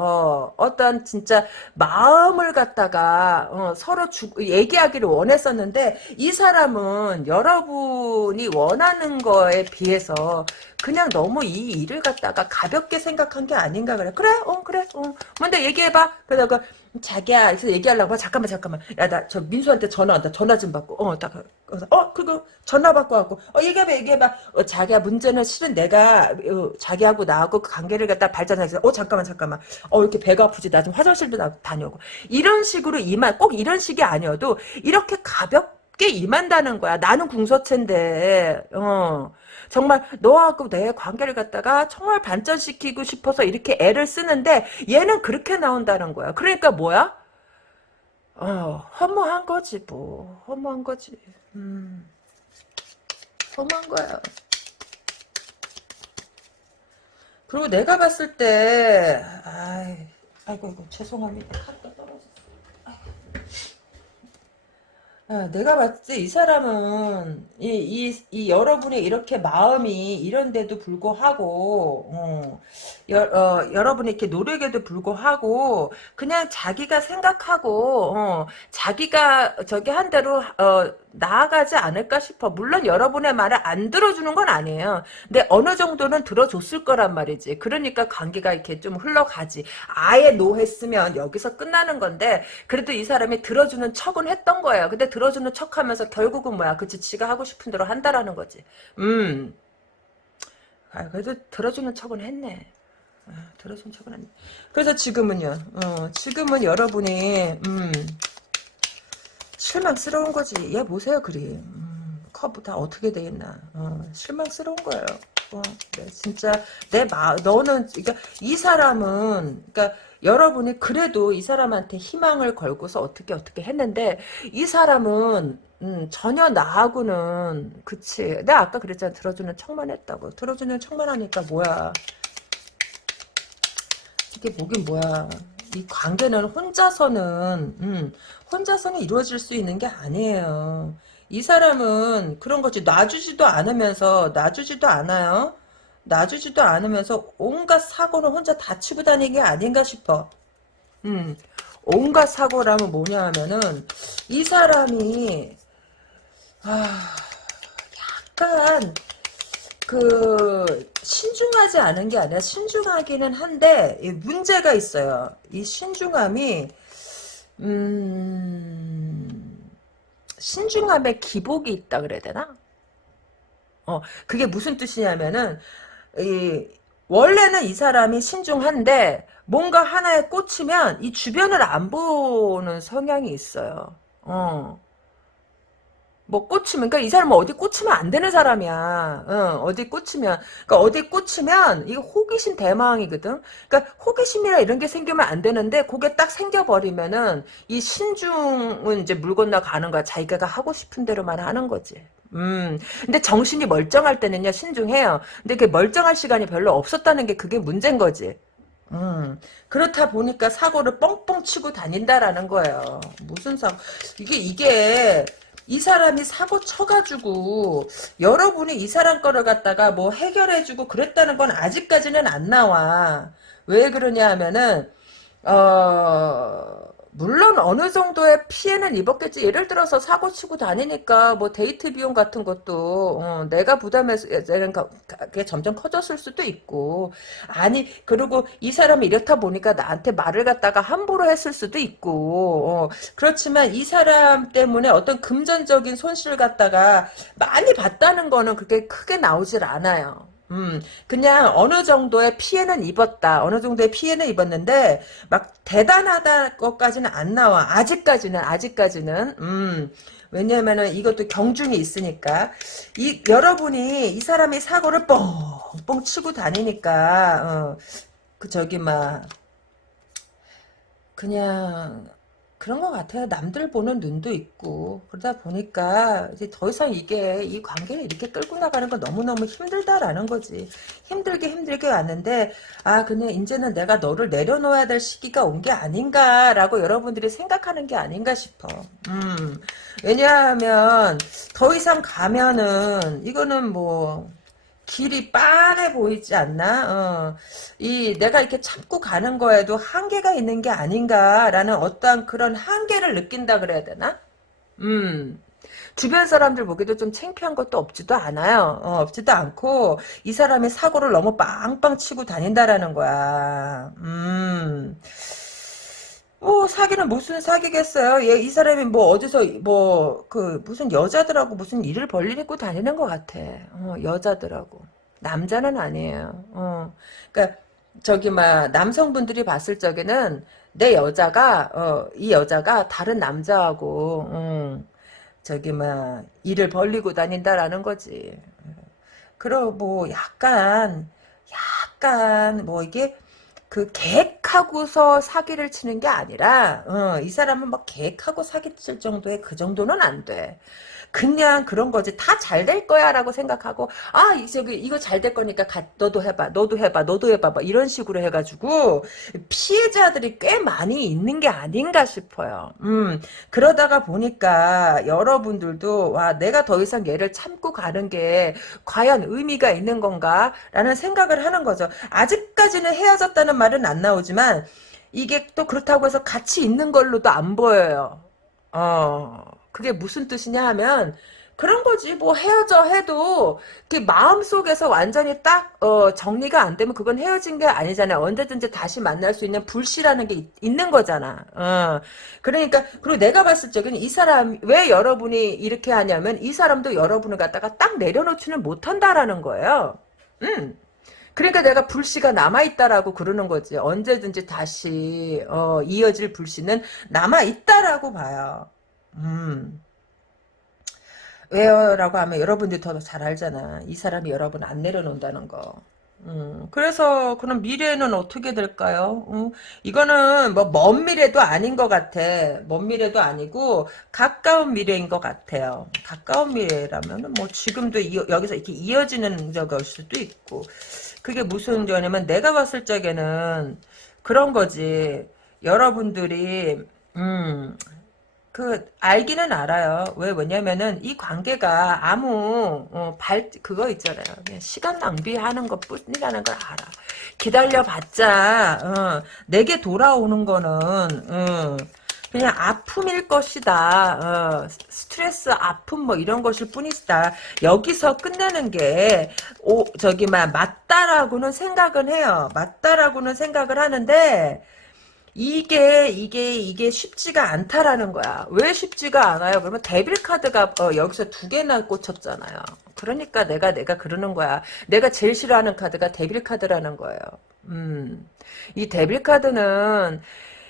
어떤 진짜 마음을 갖다가 서로 얘기하기를 원했었는데 이 사람은 여러분이 원하는 거에 비해서 그냥 너무 이 일을 갖다가 가볍게 생각한 게 아닌가 그래. 그래, 그래, 뭔데 얘기해봐. 그러다가 자기야, 그래서 얘기하려고 봐. 잠깐만. 야, 나 저 민수한테 전화 온다. 전화 좀 받고. 그거 전화 받고 갖고. 얘기해봐. 자기야, 문제는 실은 내가 자기하고 나하고 그 관계를 갖다 발전하기. 잠깐만. 이렇게 배가 아프지. 나 좀 화장실도 다녀오고. 이런 식으로 꼭 이런 식이 아니어도 이렇게 가볍게 임한다는 거야. 나는 궁서체인데. 정말 너하고 내 관계를 갖다가 정말 발전시키고 싶어서 이렇게 애를 쓰는데 얘는 그렇게 나온다는 거야. 그러니까 뭐야? 허무한 거지 뭐. 허무한 거지. 허무한 거야. 그리고 내가 봤을 때 아이고 죄송합니다. 내가 봤을 때 이 사람은 이 여러분의 이렇게 마음이 이런데도 불구하고 여러분이 이렇게 노력에도 불구하고 그냥 자기가 생각하고 자기가 저기 한 대로 나아가지 않을까 싶어. 물론 여러분의 말을 안 들어주는 건 아니에요. 근데 어느 정도는 들어줬을 거란 말이지. 그러니까 관계가 이렇게 좀 흘러가지. 아예 노했으면 여기서 끝나는 건데 그래도 이 사람이 들어주는 척은 했던 거예요. 근데 들어주는 척하면서 결국은 뭐야? 그치, 지가 하고 싶은 대로 한다라는 거지. 그래도 들어주는 척은 했네. 들어주는 척은 했네. 그래서 지금은요. 지금은 여러분이 실망스러운 거지. 얘 보세요, 그림. 커브 다 어떻게 돼 있나. 실망스러운 거예요. 네, 진짜 너는 그러니까 이 사람은 그러니까 여러분이 그래도 이 사람한테 희망을 걸고서 어떻게 했는데 이 사람은 전혀 나하고는 그치. 내가 아까 그랬잖아. 들어주는 척만 했다고. 들어주는 척만 하니까 뭐야. 이게 뭐긴 뭐야. 이 관계는 혼자서는 이루어질 수 있는 게 아니에요. 이 사람은 그런 거지. 놔주지도 않아요. 놔주지도 않으면서 온갖 사고는 혼자 다 치고 다니는 게 아닌가 싶어. 음, 온갖 사고라면 뭐냐 하면은, 이 사람이, 아, 약간, 신중하지 않은 게 아니라 신중하기는 한데, 이 문제가 있어요. 이 신중함이, 신중함에 기복이 있다 그래야 되나? 그게 무슨 뜻이냐면은, 이, 원래는 이 사람이 신중한데, 뭔가 하나에 꽂히면 이 주변을 안 보는 성향이 있어요. 뭐 꽂히면, 그러니까 이 사람은 어디 꽂히면 안 되는 사람이야. 어디 꽂히면, 그러니까 어디 꽂히면 이게 호기심 대망이거든. 그러니까 호기심이나 이런 게 생기면 안 되는데, 그게 딱 생겨버리면은 이 신중은 이제 물 건너 가는 거야. 자기가 하고 싶은 대로만 하는 거지. 근데 정신이 멀쩡할 때는요, 신중해요. 근데 그 멀쩡할 시간이 별로 없었다는 게 그게 문제인 거지. 그렇다 보니까 사고를 뻥뻥 치고 다닌다라는 거예요. 무슨 사고, 이게, 이 사람이 사고 쳐가지고, 여러분이 이 사람 거를 갖다가 뭐 해결해주고 그랬다는 건 아직까지는 안 나와. 왜 그러냐 하면은, 물론 어느 정도의 피해는 입었겠지. 예를 들어서 사고 치고 다니니까 뭐 데이트 비용 같은 것도 내가 부담해서 그게 점점 커졌을 수도 있고 아니 그리고 이 사람이 이렇다 보니까 나한테 말을 갖다가 함부로 했을 수도 있고 그렇지만 이 사람 때문에 어떤 금전적인 손실을 갖다가 많이 봤다는 거는 그렇게 크게 나오질 않아요. 그냥 어느 정도의 피해는 입었다. 어느 정도의 피해는 입었는데, 막 대단하다 것까지는 안 나와. 아직까지는. 왜냐면은 이것도 경중이 있으니까. 여러분이 이 사람이 사고를 뻥뻥 치고 다니니까, 그냥 그런 것 같아요. 남들 보는 눈도 있고 그러다 보니까 이제 더 이상 이 관계를 이렇게 끌고 나가는 건 너무너무 힘들다라는 거지. 힘들게 왔는데 그냥 이제는 내가 너를 내려놓아야 될 시기가 온 게 아닌가라고 여러분들이 생각하는 게 아닌가 싶어. 왜냐하면 더 이상 가면은 이거는 뭐 길이 빤해 보이지 않나? 내가 이렇게 참고 가는 거에도 한계가 있는 게 아닌가라는 어떠한 그런 한계를 느낀다 그래야 되나? 음. 주변 사람들 보기도 좀 창피한 것도 없지도 않아요. 없지도 않고, 이 사람이 사고를 너무 빵빵 치고 다닌다라는 거야. 사기는 무슨 사기겠어요? 이 사람이 뭐 어디서 무슨 여자들하고 무슨 일을 벌리고 다니는 것 같아. 여자들하고. 남자는 아니에요. 그러니까 남성분들이 봤을 적에는 이 여자가 다른 남자하고 일을 벌리고 다닌다라는 거지. 그럼 뭐 약간 뭐 이게 계획하고서 사기를 치는 게 아니라 이 사람은 막 계획하고 사기칠 정도의 그 정도는 안 돼. 그냥 그런 거지. 다 잘 될 거야라고 생각하고 이거 잘 될 거니까 너도 해봐 막 이런 식으로 해가지고 피해자들이 꽤 많이 있는 게 아닌가 싶어요. 그러다가 보니까 여러분들도 내가 더 이상 얘를 참고 가는 게 과연 의미가 있는 건가라는 생각을 하는 거죠. 아직까지는 헤어졌다는 말은 안 나오지만 이게 또 그렇다고 해서 같이 있는 걸로도 안 보여요. 그게 무슨 뜻이냐 하면 그런 거지. 뭐 헤어져 해도 그 마음속에서 완전히 딱 정리가 안 되면 그건 헤어진 게 아니잖아요. 언제든지 다시 만날 수 있는 불씨라는 게 있는 거잖아. 그러니까 그리고 내가 봤을 적에는 이 사람 왜 여러분이 이렇게 하냐면 이 사람도 여러분을 갖다가 딱 내려놓지는 못한다라는 거예요. 그러니까 내가 불씨가 남아있다라고 그러는 거지. 언제든지 다시 이어질 불씨는 남아있다라고 봐요. 왜요? 라고 하면 여러분들이 더 잘 알잖아. 이 사람이 여러분 안 내려놓는다는 거. 그래서 그럼 미래는 어떻게 될까요? 이거는 뭐 먼 미래도 아닌 것 같아. 먼 미래도 아니고 가까운 미래인 것 같아요. 가까운 미래라면은 뭐 지금도 여기서 이렇게 이어지는 적일 수도 있고. 그게 무슨 거냐면 내가 봤을 적에는 그런 거지. 여러분들이 알기는 알아요. 왜냐면은, 이 관계가 그거 있잖아요. 그냥 시간 낭비하는 것 뿐이라는 걸 알아. 기다려봤자, 내게 돌아오는 거는, 그냥 아픔일 것이다. 스트레스, 아픔, 뭐, 이런 것일 뿐이다. 여기서 끝내는 게, 맞다라고는 생각은 해요. 맞다라고는 생각을 하는데, 이게 쉽지가 않다라는 거야. 왜 쉽지가 않아요? 그러면 데빌 카드가 여기서 두 개나 꽂혔잖아요. 그러니까 내가 그러는 거야. 내가 제일 싫어하는 카드가 데빌 카드라는 거예요. 이 데빌 카드는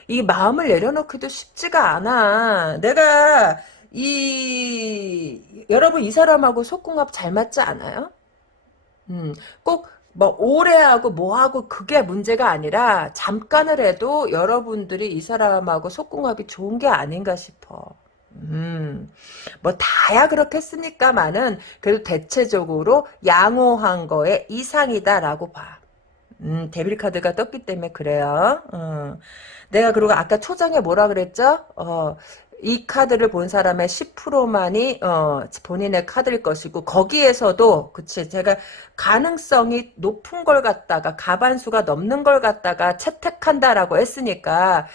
이 마음을 내려놓기도 쉽지가 않아. 여러분 이 사람하고 속궁합 잘 맞지 않아요? 꼭, 뭐, 오래 하고 뭐 하고 그게 문제가 아니라, 잠깐을 해도 여러분들이 이 사람하고 속궁합이 좋은 게 아닌가 싶어. 뭐, 다야 그렇겠습니까마는, 그래도 대체적으로 양호한 거에 이상이다라고 봐. 데빌 카드가 떴기 때문에 그래요. 내가 그리고 아까 초장에 뭐라 그랬죠? 이 카드를 본 사람의 10%만이 본인의 카드일 것이고 거기에서도 그치 제가 가능성이 높은 걸 갖다가 가반수가 넘는 걸 갖다가 채택한다라고 했으니까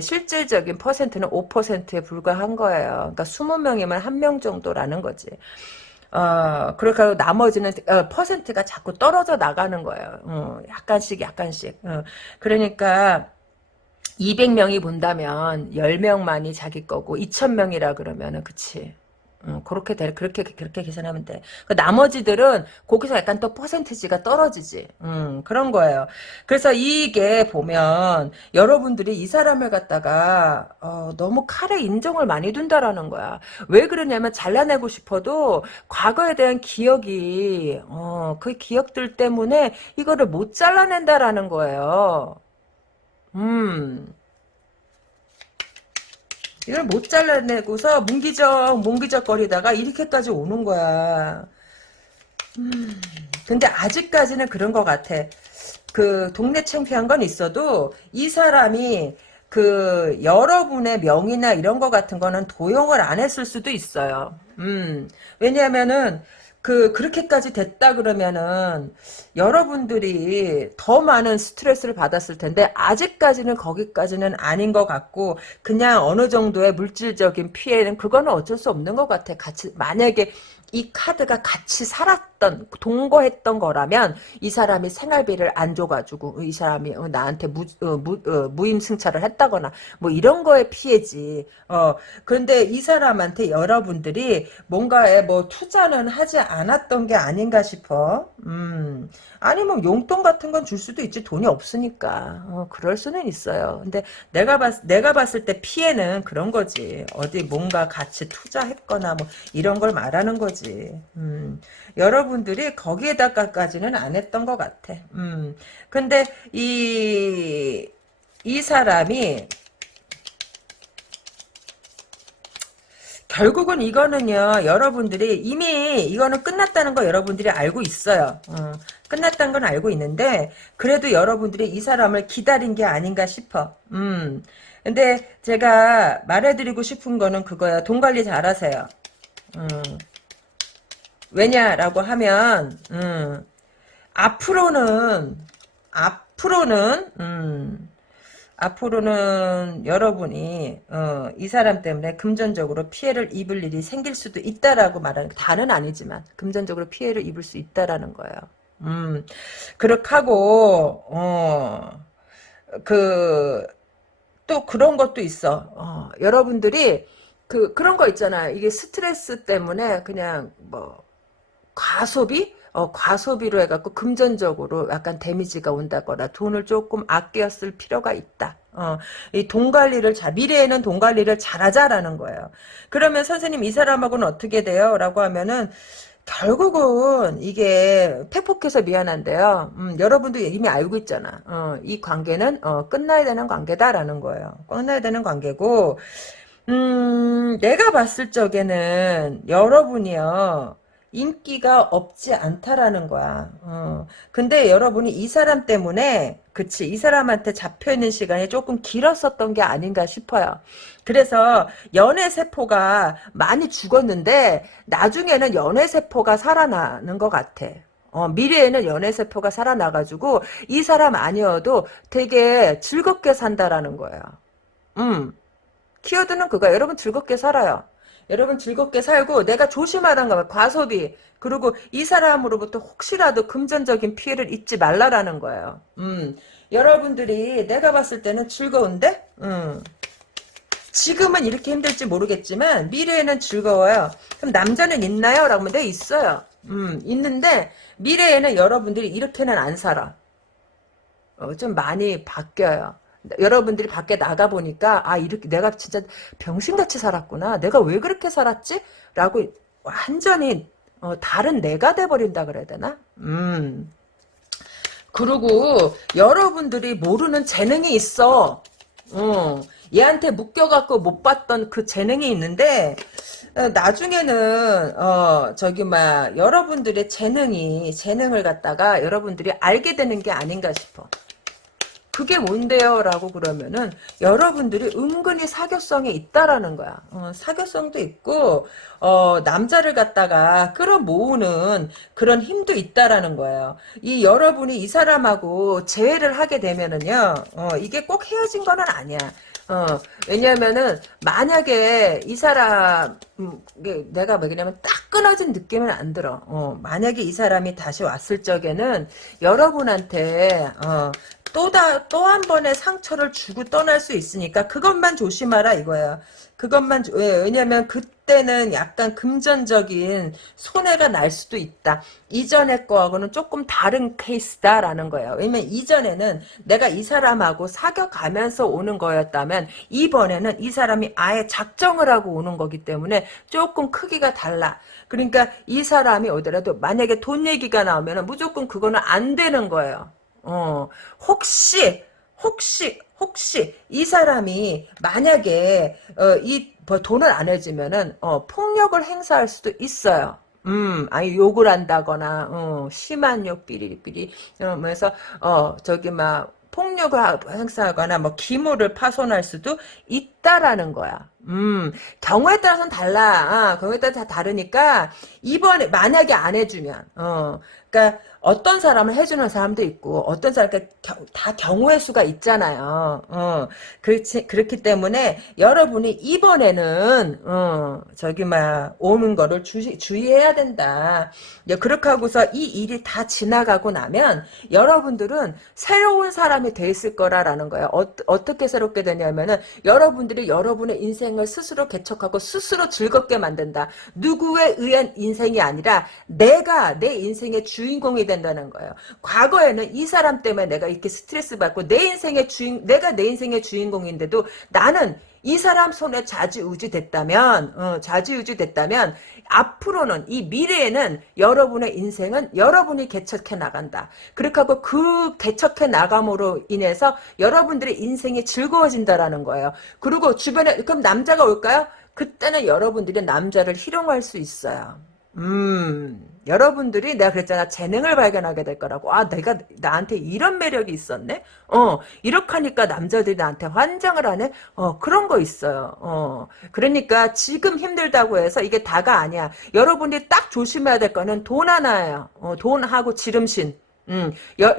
실질적인 퍼센트는 5%에 불과한 거예요. 그러니까 20명이면 1명 정도라는 거지. 그러니까 나머지는 퍼센트가 자꾸 떨어져 나가는 거예요. 약간씩 약간씩. 그러니까 200명이 본다면 10명만이 자기 거고 2000명이라 그러면은 그치. 그렇게 계산하면 돼. 그 나머지들은 거기서 약간 또 퍼센티지가 떨어지지. 그런 거예요. 그래서 이게 보면 여러분들이 이 사람을 갖다가 너무 칼에 인정을 많이 둔다라는 거야. 왜 그러냐면 잘라내고 싶어도 과거에 대한 기억이 그 기억들 때문에 이거를 못 잘라낸다라는 거예요. 음. 이걸 못 잘라내고서 뭉기적거리다가 이렇게까지 오는 거야. 근데 아직까지는 그런 것 같아. 동네 창피한 건 있어도 이 사람이 여러분의 명의나 이런 거 같은 거는 도용을 안 했을 수도 있어요. 왜냐하면은 그렇게까지 됐다 그러면은 여러분들이 더 많은 스트레스를 받았을 텐데 아직까지는 거기까지는 아닌 것 같고 그냥 어느 정도의 물질적인 피해는 그거는 어쩔 수 없는 것 같아. 만약에 이 카드가 같이 살았던 동거했던 거라면 이 사람이 생활비를 안 줘가지고 이 사람이 나한테 무임승차를 했다거나 뭐 이런 거에 피해지. 그런데 이 사람한테 여러분들이 뭔가에 뭐 투자는 하지 않았던 게 아닌가 싶어. 아니면 용돈 같은 건 줄 수도 있지. 돈이 없으니까. 그럴 수는 있어요. 근데 내가 봤을 때 피해는 그런 거지. 어디 뭔가 같이 투자했거나 뭐 이런 걸 말하는 거지. 여러분들이 거기에다가까지는 안 했던 것 같아. 근데 이 사람이 결국은 이거는요, 여러분들이 이미 이거는 끝났다는 거 여러분들이 알고 있어요. 끝났다는 건 알고 있는데, 그래도 여러분들이 이 사람을 기다린 게 아닌가 싶어. 근데 제가 말해드리고 싶은 거는 그거야. 돈 관리 잘하세요. 음, 왜냐라고 하면, 앞으로는, 앞으로는, 앞으로는 여러분이 이 사람 때문에 금전적으로 피해를 입을 일이 생길 수도 있다라고 말하는 다는 아니지만 금전적으로 피해를 입을 수 있다라는 거예요. 그렇게 하고 그 또 그런 것도 있어. 여러분들이 그런 거 있잖아요. 이게 스트레스 때문에 그냥 뭐 과소비로 해갖고 금전적으로 약간 데미지가 온다거나 돈을 조금 아껴 쓸 필요가 있다. 이 돈 관리를 미래에는 돈 관리를 잘하자라는 거예요. 그러면 선생님 이 사람하고는 어떻게 돼요? 라고 하면은 결국은 이게 팩폭해서 미안한데요. 여러분도 이미 알고 있잖아. 이 관계는 끝나야 되는 관계다라는 거예요. 끝나야 되는 관계고 내가 봤을 적에는 여러분이요. 인기가 없지 않다라는 거야. 근데 여러분이 이 사람 때문에, 그치, 이 사람한테 잡혀있는 시간이 조금 길었었던 게 아닌가 싶어요. 그래서 연애세포가 많이 죽었는데, 나중에는 연애세포가 살아나는 것 같아. 미래에는 연애세포가 살아나가지고, 이 사람 아니어도 되게 즐겁게 산다라는 거예요. 음. 키워드는 그거야. 여러분 즐겁게 살아요. 여러분 즐겁게 살고 내가 조심하란 거야. 과소비. 그리고 이 사람으로부터 혹시라도 금전적인 피해를 입지 말라라는 거예요. 여러분들이 내가 봤을 때는 즐거운데? 지금은 이렇게 힘들지 모르겠지만 미래에는 즐거워요. 그럼 남자는 있나요? 라고 하면 네, 있어요. 있는데 미래에는 여러분들이 이렇게는 안 살아. 좀 많이 바뀌어요. 여러분들이 밖에 나가 보니까 아 이렇게 내가 진짜 병신같이 살았구나. 내가 왜 그렇게 살았지? 라고 완전히 다른 내가 돼버린다 그래야 되나? 그리고 여러분들이 모르는 재능이 있어. 얘한테 묶여갖고 못 봤던 그 재능이 있는데 나중에는 저기 막 여러분들의 재능을 갖다가 여러분들이 알게 되는 게 아닌가 싶어. 그게 뭔데요? 라고 그러면은 여러분들이 은근히 사교성이 있다라는 거야. 사교성도 있고 남자를 갖다가 끌어모으는 그런 힘도 있다라는 거예요. 이 여러분이 이 사람하고 재회를 하게 되면은요. 이게 꼭 헤어진 거는 아니야. 왜냐면은 만약에 이 사람 이게 내가 뭐냐면 딱 끊어진 느낌은 안 들어. 만약에 이 사람이 다시 왔을 적에는 여러분한테 또 한 번의 상처를 주고 떠날 수 있으니까 그것만 조심하라 이거야. 왜냐면 그때는 약간 금전적인 손해가 날 수도 있다. 이전의 거하고는 조금 다른 케이스다라는 거예요. 왜냐면 이전에는 내가 이 사람하고 사귀어가면서 오는 거였다면 이번에는 이 사람이 아예 작정을 하고 오는 거기 때문에 조금 크기가 달라. 그러니까 이 사람이 오더라도 만약에 돈 얘기가 나오면 무조건 그거는 안 되는 거예요. 혹시 이 사람이 만약에 뭐 돈을 안 해주면은 폭력을 행사할 수도 있어요. 아니 욕을 한다거나 심한 욕 삐리삐리 그래서 저기 막 폭력을 행사하거나 뭐 기물을 파손할 수도 있다라는 거야. 경우에 따라서는 달라. 경우에 따라 다 다르니까 이번에 만약에 안 해주면 그러니까 어떤 사람은 해주는 사람도 있고 어떤 사람 다 경우의 수가 있잖아요. 그렇기 때문에 여러분이 이번에는 저기 막 오는 거를 주의해야 된다. 그렇게 하고서 이 일이 다 지나가고 나면 여러분들은 새로운 사람이 돼 있을 거라라는 거예요. 어떻게 새롭게 되냐면은 여러분들이 여러분의 인생을 스스로 개척하고 스스로 즐겁게 만든다. 누구에 의한 인생이 아니라 내가 내 인생의 주인공이 된다는 거예요. 과거에는 이 사람 때문에 내가 이렇게 스트레스 받고 내가 내 인생의 주인공인데도 나는 이 사람 손에 좌지우지 됐다면 앞으로는 이 미래에는 여러분의 인생은 여러분이 개척해 나간다. 그렇게 하고 그 개척해 나감으로 인해서 여러분들의 인생이 즐거워진다라는 거예요. 그리고 주변에 그럼 남자가 올까요? 그때는 여러분들이 남자를 희롱할 수 있어요. 여러분들이 내가 그랬잖아. 재능을 발견하게 될 거라고. 내가 나한테 이런 매력이 있었네? 이렇게 하니까 남자들이 나한테 환장을 하네? 그런 거 있어요. 그러니까 지금 힘들다고 해서 이게 다가 아니야. 여러분들이 딱 조심해야 될 거는 돈 하나예요. 돈하고 지름신.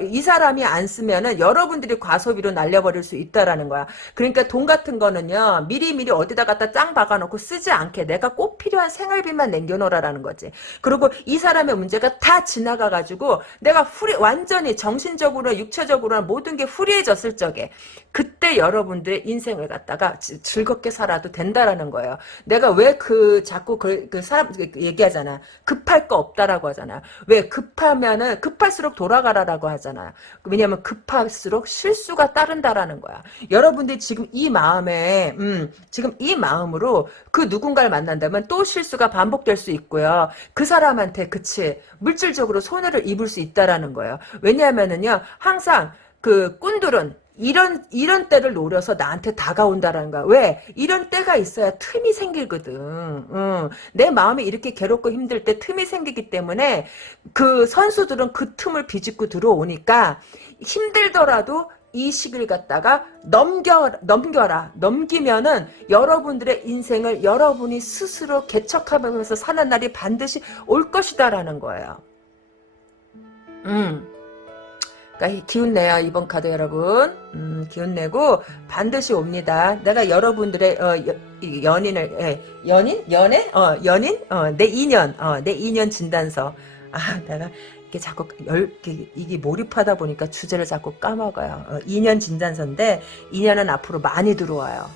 이 사람이 안 쓰면은 여러분들이 과소비로 날려버릴 수 있다라는 거야. 그러니까 돈 같은 거는요, 미리미리 어디다 갖다 짱 박아놓고 쓰지 않게 내가 꼭 필요한 생활비만 남겨놓으라는 거지. 그리고 이 사람의 문제가 다 지나가가지고 내가 완전히 정신적으로, 육체적으로 모든 게 후리해졌을 적에 그때 여러분들의 인생을 갖다가 즐겁게 살아도 된다라는 거예요. 내가 왜 자꾸 그 사람 얘기하잖아. 급할 거 없다라고 하잖아. 왜 급하면은 급할수록 돌아 돌아가라라고 하잖아요. 왜냐하면 급할수록 실수가 따른다라는 거야. 여러분들이 지금 이 마음에 지금 이 마음으로 그 누군가를 만난다면 또 실수가 반복될 수 있고요. 그 사람한테 그치 물질적으로 손해를 입을 수 있다라는 거예요. 왜냐하면은요 항상 그 꾼들은 이런 때를 노려서 나한테 다가온다라는 거야. 왜? 이런 때가 있어야 틈이 생기거든. 내 마음이 이렇게 괴롭고 힘들 때 틈이 생기기 때문에 그 선수들은 그 틈을 비집고 들어오니까 힘들더라도 이 시기를 갖다가 넘겨라. 넘기면은 여러분들의 인생을 여러분이 스스로 개척하면서 사는 날이 반드시 올 것이다라는 거예요. 그러니까 기운 내요 이번 카드 여러분. 기운 내고 반드시 옵니다. 내가 여러분들의 연인을 연애 내 인연 내 인연 진단서. 내가 이게 자꾸 이게 몰입하다 보니까 주제를 자꾸 까먹어요. 인연 진단서인데 인연은 앞으로 많이 들어와요.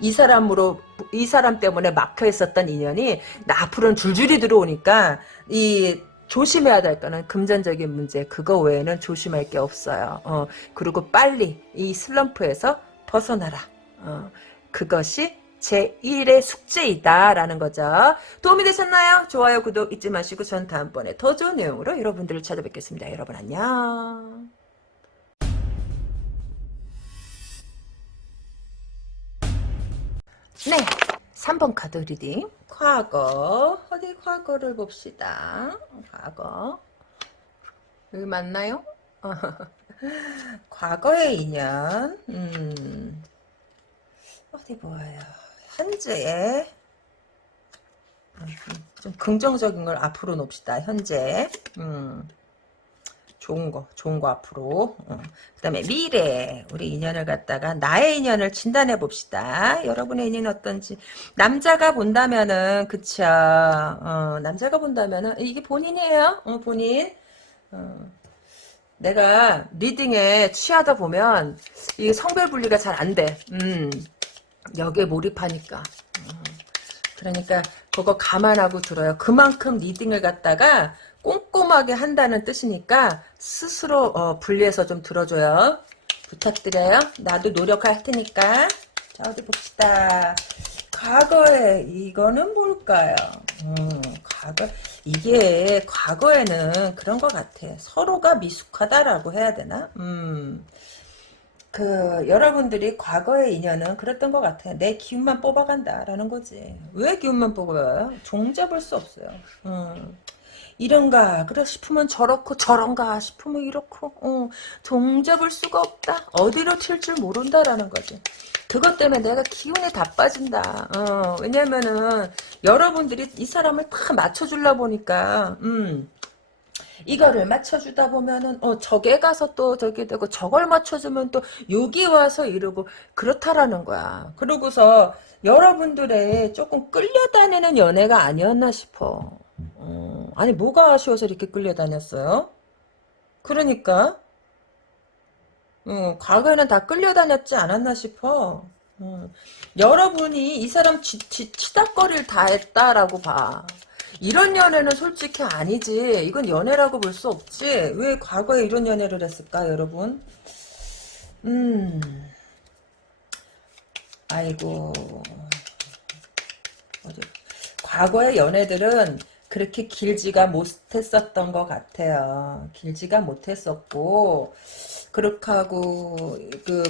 이 사람 때문에 막혀 있었던 인연이 나 앞으로는 줄줄이 들어오니까 조심해야 될 거는 금전적인 문제 그거 외에는 조심할 게 없어요. 그리고 빨리 이 슬럼프에서 벗어나라. 그것이 제1의 숙제이다라는 거죠. 도움이 되셨나요? 좋아요 구독 잊지 마시고 전 다음번에 더 좋은 내용으로 여러분들을 찾아뵙겠습니다. 여러분 안녕. 네 3번 카드 리딩 과거 어디 과거를 봅시다. 과거 여기 맞나요? 과거의 인연 어디 보아요. 현재의 좀 긍정적인 걸 앞으로 놓읍시다. 현재 좋은 거 앞으로. 그 다음에 미래 우리 인연을 갖다가 나의 인연을 진단해 봅시다. 여러분의 인연이 어떤지. 남자가 본다면은 그쵸. 남자가 본다면은 이게 본인이에요. 본인. 내가 리딩에 취하다 보면 이 성별 분리가 잘 안 돼. 여기에 몰입하니까. 그러니까 그거 감안하고 들어요. 그만큼 리딩을 갖다가 꼼꼼하게 한다는 뜻이니까 스스로 분리해서 좀 들어줘요. 부탁드려요. 나도 노력할 테니까. 자 어디 봅시다. 과거에 이거는 뭘까요? 이게 과거에는 그런 것 같아. 서로가 미숙하다라고 해야 되나? 여러분들이 과거의 인연은 그랬던 것 같아. 내 기운만 뽑아간다라는 거지. 왜 기운만 뽑아요? 종잡을 수 없어요. 이런가 그래 싶으면 저렇고 저런가 싶으면 이렇고 종잡을 수가 없다. 어디로 튈 줄 모른다라는 거지. 그것 때문에 내가 기운이 다 빠진다. 왜냐면은 여러분들이 이 사람을 다 맞춰주려 보니까 이거를 맞춰주다 보면은 저게 가서 또 저게 되고 저걸 맞춰주면 또 여기 와서 이러고 그렇다라는 거야. 그러고서 여러분들의 조금 끌려다니는 연애가 아니었나 싶어. 아니 뭐가 아쉬워서 이렇게 끌려다녔어요? 그러니까 과거에는 다 끌려다녔지 않았나 싶어. 여러분이 이 사람 치닥거리를 다 했다라고 봐. 이런 연애는 솔직히 아니지. 이건 연애라고 볼 수 없지. 왜 과거에 이런 연애를 했을까 여러분? 아이고 과거의 연애들은 그렇게 길지가 못했었던 것 같아요. 길지가 못했었고 그렇게 하고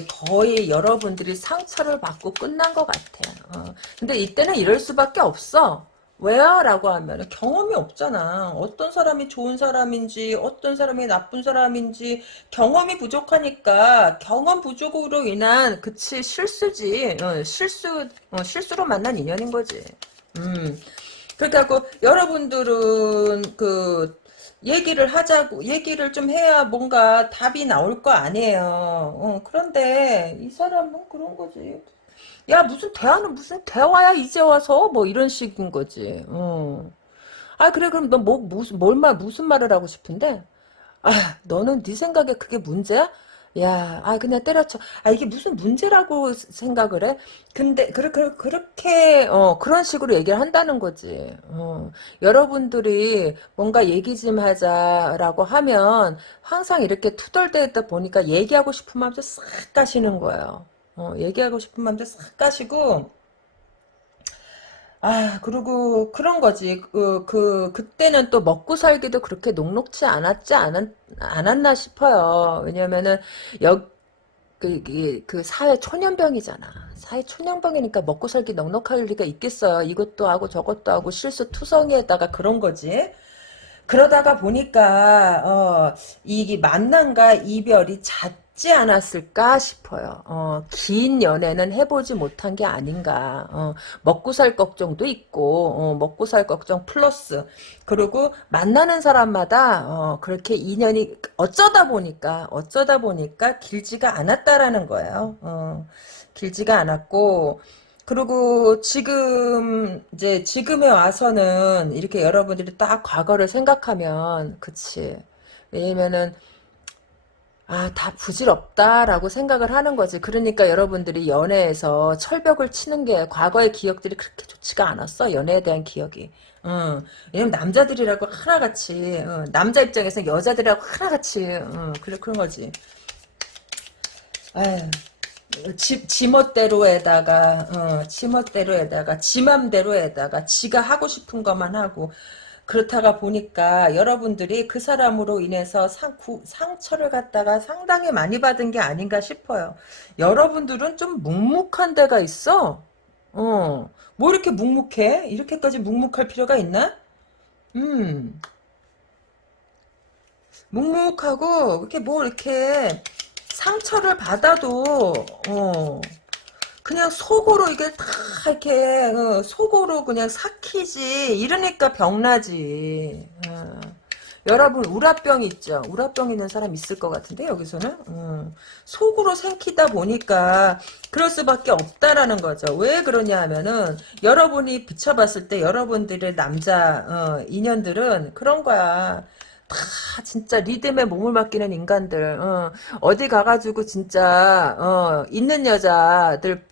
거의 여러분들이 상처를 받고 끝난 것 같아요. 근데 이때는 이럴 수밖에 없어. 왜요? 라고 하면 경험이 없잖아. 어떤 사람이 좋은 사람인지 어떤 사람이 나쁜 사람인지 경험이 부족하니까 경험 부족으로 인한 그치 실수지. 실수로 만난 인연인 거지. 그렇다고 여러분들은 얘기를 좀 해야 뭔가 답이 나올 거 아니에요. 그런데 이 사람은 그런 거지. 야 무슨 대화야 이제 와서 뭐 이런 식인 거지. 그래 그럼 너 무슨 말을 하고 싶은데? 너는 네 생각에 그게 문제야? 야, 그냥 때려쳐. 이게 무슨 문제라고 생각을 해? 근데, 그렇게, 그런 식으로 얘기를 한다는 거지. 여러분들이 뭔가 얘기 좀 하자라고 하면, 항상 이렇게 투덜대다 보니까 얘기하고 싶은 마음도 싹 가시는 거예요. 얘기하고 싶은 마음도 싹 가시고, 그리고 그런 거지. 그때는 또 먹고 살기도 그렇게 녹록지 않았나 싶어요. 왜냐면은, 그 사회 초년병이잖아. 사회 초년병이니까 먹고 살기 넉넉할 리가 있겠어요. 이것도 하고 저것도 하고 실수투성이에다가 그런 거지. 그러다가 보니까 이 만남과 이별이 잦지 않았을까 싶어요. 긴 연애는 해보지 못한 게 아닌가. 먹고 살 걱정도 있고 먹고 살 걱정 플러스 그리고 만나는 사람마다 그렇게 인연이 어쩌다 보니까 길지가 않았다라는 거예요. 길지가 않았고 그리고 이제 지금에 와서는 이렇게 여러분들이 딱 과거를 생각하면, 그치. 왜냐면은, 다 부질없다라고 생각을 하는 거지. 그러니까 여러분들이 연애에서 철벽을 치는 게 과거의 기억들이 그렇게 좋지가 않았어. 연애에 대한 기억이. 왜냐면 남자들이라고 하나같이, 남자 입장에서 여자들이라고 하나같이, 그런 거지. 아휴. 지멋대로에다가 지 맘대로에다가 지가 하고 싶은 것만 하고 그렇다가 보니까 여러분들이 그 사람으로 인해서 상처를 갖다가 상당히 많이 받은 게 아닌가 싶어요. 여러분들은 좀 묵묵한 데가 있어. 뭐 이렇게 묵묵해? 이렇게까지 묵묵할 필요가 있나? 음, 묵묵하고 이렇게 뭐 이렇게 상처를 받아도 그냥 속으로 이게 다 이렇게 속으로 그냥 삭히지 이러니까 병나지. 여러분 우라병 있죠? 우라병 있는 사람 있을 것 같은데 여기서는 속으로 생기다 보니까 그럴 수밖에 없다라는 거죠. 왜 그러냐 하면은 여러분이 비춰봤을 때 여러분들의 남자 인연들은 그런 거야. 다 진짜 리듬에 몸을 맡기는 인간들 어디 가가지고 진짜 있는 여자들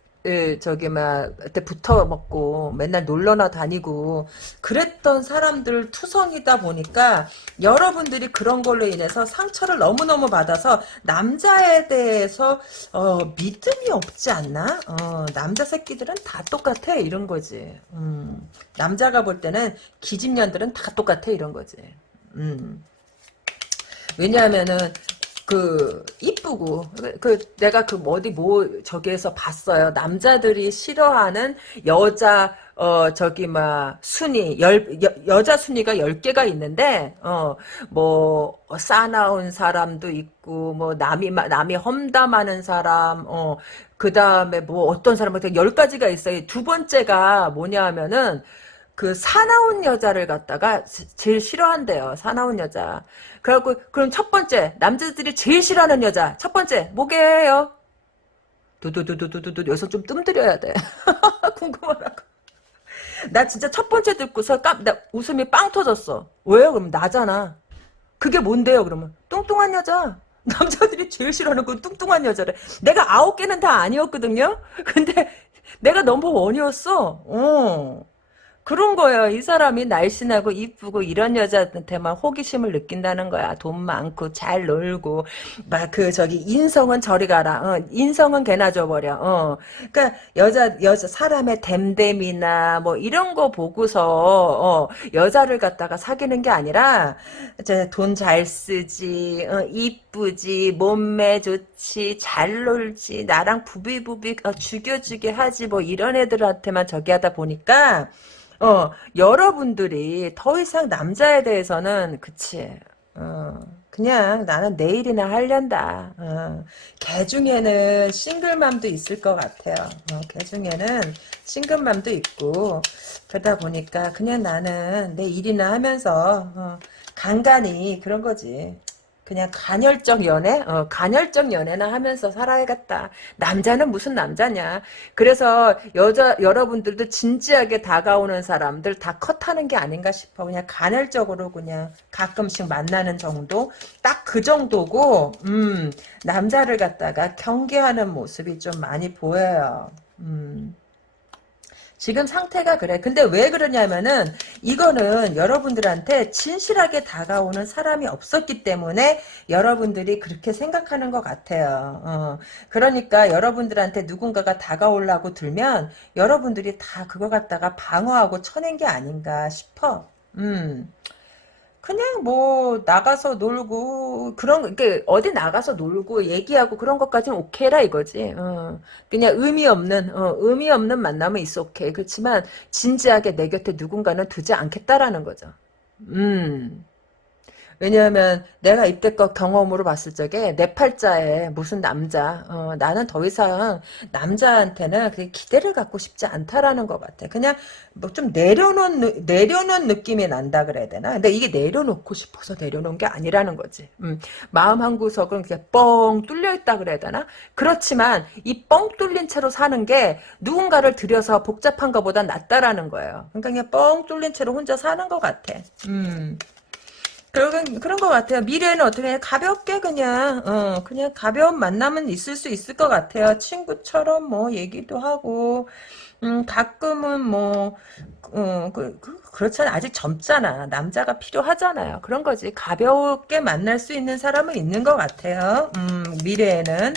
저기 막 그때 붙어 먹고 맨날 놀러나 다니고 그랬던 사람들 투성이다 보니까 여러분들이 그런 걸로 인해서 상처를 너무너무 받아서 남자에 대해서 믿음이 없지 않나? 남자 새끼들은 다 똑같아 이런 거지. 남자가 볼 때는 기집년들은 다 똑같아 이런 거지. 왜냐하면은 이쁘고 내가 어디 저기에서 봤어요. 남자들이 싫어하는 여자 저기 막 순위 여자 순위가 10개가 있는데 뭐 싸나운 사람도 있고 뭐 남이 험담하는 사람 그다음에 뭐 어떤 사람한테 10가지가 있어요. 두 번째가 뭐냐 하면은 그 사나운 여자를 갖다가 제일 싫어한대요. 사나운 여자. 그래갖고 그럼 첫 번째 남자들이 제일 싫어하는 여자 첫 번째 뭐게요? 두두두두두두 여기서 좀 뜸들여야 돼. 궁금하라고. 나 진짜 첫 번째 듣고서 나 웃음이 빵 터졌어. 왜요? 그럼 나잖아. 그게 뭔데요? 그러면 뚱뚱한 여자. 남자들이 제일 싫어하는 건 뚱뚱한 여자래. 내가 9개는 다 아니었거든요. 근데 내가 넘버 원이었어. 그런 거예요. 이 사람이 날씬하고 이쁘고 이런 여자한테만 호기심을 느낀다는 거야. 돈 많고 잘 놀고 막 저기 인성은 저리 가라. 인성은 개나 줘버려. 그러니까 여자 사람의 됨됨이나 뭐 이런 거 보고서 여자를 갖다가 사귀는 게 아니라 이제 돈 잘 쓰지, 이쁘지, 몸매 좋지, 잘 놀지, 나랑 부비부비 죽여주게 하지 뭐 이런 애들한테만 저기 하다 보니까. 여러분들이 더 이상 남자에 대해서는, 그치, 그냥 나는 내일이나 하련다. 걔 중에는 싱글맘도 있을 것 같아요. 걔 중에는 싱글맘도 있고, 그러다 보니까 그냥 나는 내 일이나 하면서, 간간히 그런 거지. 그냥 간헐적 연애? 간헐적 연애나 하면서 살아야겠다. 남자는 무슨 남자냐. 그래서 여러분들도 진지하게 다가오는 사람들 다 컷하는 게 아닌가 싶어. 그냥 간헐적으로 그냥 가끔씩 만나는 정도? 딱 그 정도고, 남자를 갖다가 경계하는 모습이 좀 많이 보여요. 지금 상태가 그래. 근데 왜 그러냐면은 이거는 여러분들한테 진실하게 다가오는 사람이 없었기 때문에 여러분들이 그렇게 생각하는 것 같아요. 그러니까 여러분들한테 누군가가 다가오려고 들면 여러분들이 다 그거 갖다가 방어하고 쳐낸 게 아닌가 싶어. 그냥 뭐 나가서 놀고 그런 게 어디 나가서 놀고 얘기하고 그런 것까지는 오케이라 이거지. 그냥 의미 없는 만남은 있어 오케이. 그렇지만 진지하게 내 곁에 누군가는 두지 않겠다라는 거죠. 음. 왜냐하면 내가 이때껏 경험으로 봤을 적에 내 팔자에 무슨 남자 나는 더 이상 남자한테는 그렇게 기대를 갖고 싶지 않다라는 것 같아. 그냥 뭐 좀 내려놓은 느낌이 난다 그래야 되나? 근데 이게 내려놓고 싶어서 내려놓은 게 아니라는 거지. 마음 한 구석은 그냥 뻥 뚫려 있다 그래야 되나? 그렇지만 이 뻥 뚫린 채로 사는 게 누군가를 들여서 복잡한 것보다 낫다라는 거예요. 그러니까 그냥 뻥 뚫린 채로 혼자 사는 것 같아. 그런 것 같아요. 미래는 어떻게 가볍게 그냥 가벼운 만남은 있을 수 있을 것 같아요. 친구처럼 뭐 얘기도 하고, 가끔은 뭐, 그렇잖아. 아직 젊잖아. 남자가 필요하잖아요. 그런 거지. 가볍게 만날 수 있는 사람은 있는 것 같아요. 미래에는.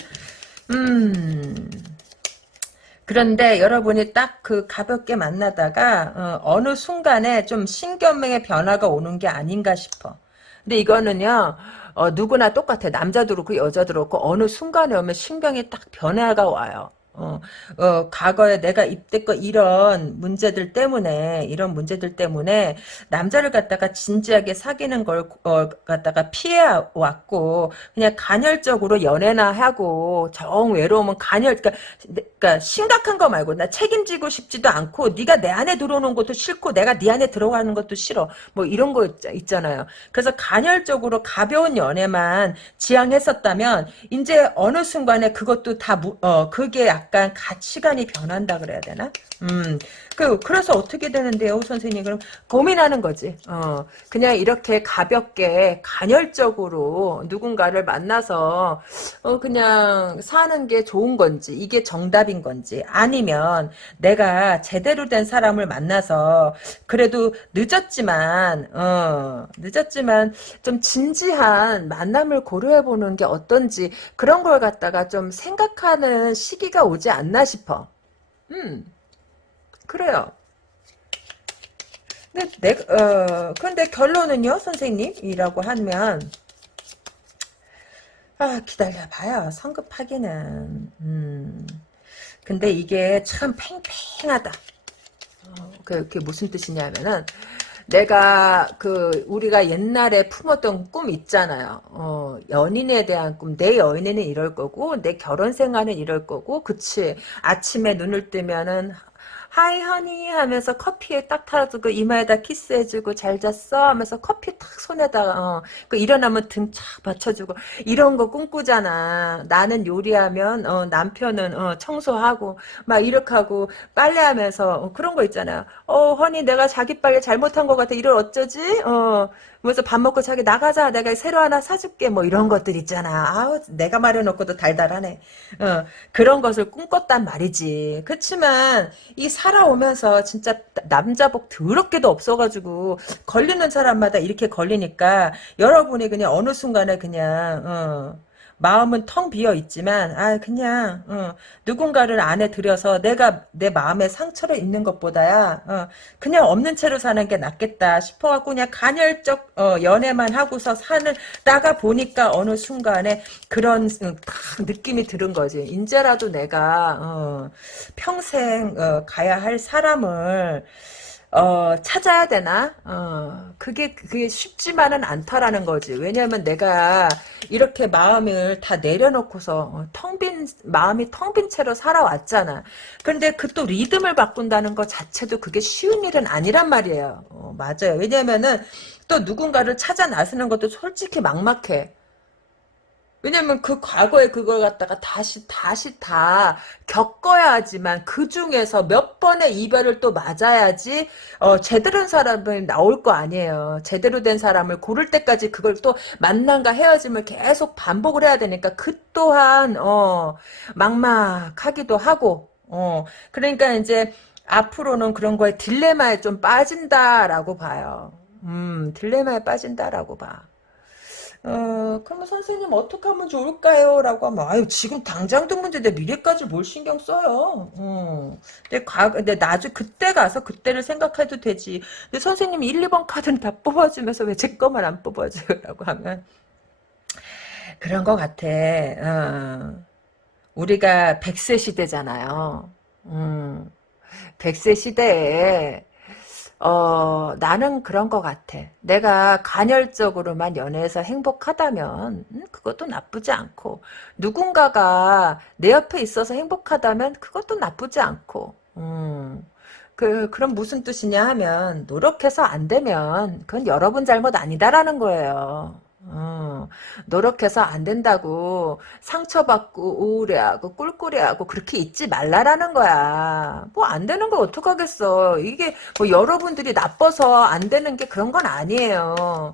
그런데 여러분이 딱 그 가볍게 만나다가 어느 순간에 좀 신경의 변화가 오는 게 아닌가 싶어. 근데 이거는요 누구나 똑같아. 남자도 그렇고 여자도 그렇고 어느 순간에 오면 신경이 딱 변화가 와요. 과거에 내가 이때껏 이런 문제들 때문에 남자를 갖다가 진지하게 사귀는 걸 갖다가 피해 왔고 그냥 간헐적으로 연애나 하고 정 외로우면 그러니까 심각한 거 말고 나 책임지고 싶지도 않고 네가 내 안에 들어오는 것도 싫고 내가 네 안에 들어가는 것도 싫어. 뭐 이런 거 있잖아요. 그래서 간헐적으로 가벼운 연애만 지향했었다면 이제 어느 순간에 그것도 그게 약간 가치관이 변한다 그래야 되나? 그래서 어떻게 되는데요, 선생님? 그럼 고민하는 거지. 그냥 이렇게 가볍게 간헐적으로 누군가를 만나서 그냥 사는 게 좋은 건지 이게 정답인 건지 아니면 내가 제대로 된 사람을 만나서 그래도 늦었지만 좀 진지한 만남을 고려해 보는 게 어떤지 그런 걸 갖다가 좀 생각하는 시기가 오지 않나 싶어. 그래요. 근데 결론은요, 선생님이라고 하면, 기다려봐요. 성급하기는. 근데 이게 참 팽팽하다. 그게 무슨 뜻이냐면은, 우리가 옛날에 품었던 꿈 있잖아요. 연인에 대한 꿈. 내 연인은 이럴 거고, 내 결혼 생활은 이럴 거고, 그치. 아침에 눈을 뜨면은, 하이 허니 하면서 커피에 딱 타주고 이마에다 키스해주고 잘 잤어 하면서 커피 탁 손에다가 일어나면 등 착 받쳐주고 이런 거 꿈꾸잖아. 나는 요리하면 남편은 청소하고 막 이렇게 하고 빨래하면서 그런 거 있잖아요. 허니 내가 자기 빨래 잘못한 것 같아. 이걸 어쩌지? 그래서 밥 먹고 자기 나가자. 내가 새로 하나 사줄게. 뭐 이런 것들 있잖아. 아우 내가 말해놓고도 달달하네. 그런 것을 꿈꿨단 말이지. 그치만 이 살아오면서 진짜 남자복 더럽게도 없어가지고 걸리는 사람마다 이렇게 걸리니까 여러분이 그냥 어느 순간에 그냥 마음은 텅 비어 있지만 그냥 누군가를 안에 들여서 내가 내 마음에 상처를 입는 것보다야 그냥 없는 채로 사는 게 낫겠다 싶어갖고 그냥 간헐적 연애만 하고서 나가 보니까 어느 순간에 그런 딱 느낌이 들은 거지. 이제라도 내가 평생 가야 할 사람을 찾아야 되나? 그게 쉽지만은 않다라는 거지. 왜냐면 내가 이렇게 마음을 다 내려놓고서 마음이 텅 빈 채로 살아왔잖아. 근데 그 또 리듬을 바꾼다는 것 자체도 그게 쉬운 일은 아니란 말이에요. 맞아요. 왜냐면은 또 누군가를 찾아 나서는 것도 솔직히 막막해. 왜냐면 그 과거에 그걸 갖다가 다시 다 겪어야지만 그 중에서 몇 번의 이별을 또 맞아야지 제대로 된 사람을 나올 거 아니에요. 제대로 된 사람을 고를 때까지 그걸 또 만남과 헤어짐을 계속 반복을 해야 되니까 그 또한 막막하기도 하고 그러니까 이제 앞으로는 그런 거에 딜레마에 좀 빠진다라고 봐요. 딜레마에 빠진다라고 봐. 그러면 선생님 어떻게 하면 좋을까요? 라고 하면, 아유, 지금 당장도 문제인데 미래까지 뭘 신경 써요. 근데 그때 가서 그때를 생각해도 되지. 근데 선생님 1, 2번 카드는 다 뽑아주면서 왜 제 거만 안 뽑아줘요? 라고 하면, 그런 것 같아. 우리가 100세 시대잖아요. 100세 시대에, 나는 그런 것 같아. 내가 간헐적으로만 연애해서 행복하다면, 그것도 나쁘지 않고, 누군가가 내 옆에 있어서 행복하다면, 그것도 나쁘지 않고, 그럼 무슨 뜻이냐 하면, 노력해서 안 되면, 그건 여러분 잘못 아니다라는 거예요. 노력해서 안 된다고 상처받고 우울해하고 꿀꿀해하고 그렇게 있지 말라라는 거야. 뭐 안 되는 걸 어떡하겠어. 이게 뭐 여러분들이 나빠서 안 되는 게 그런 건 아니에요.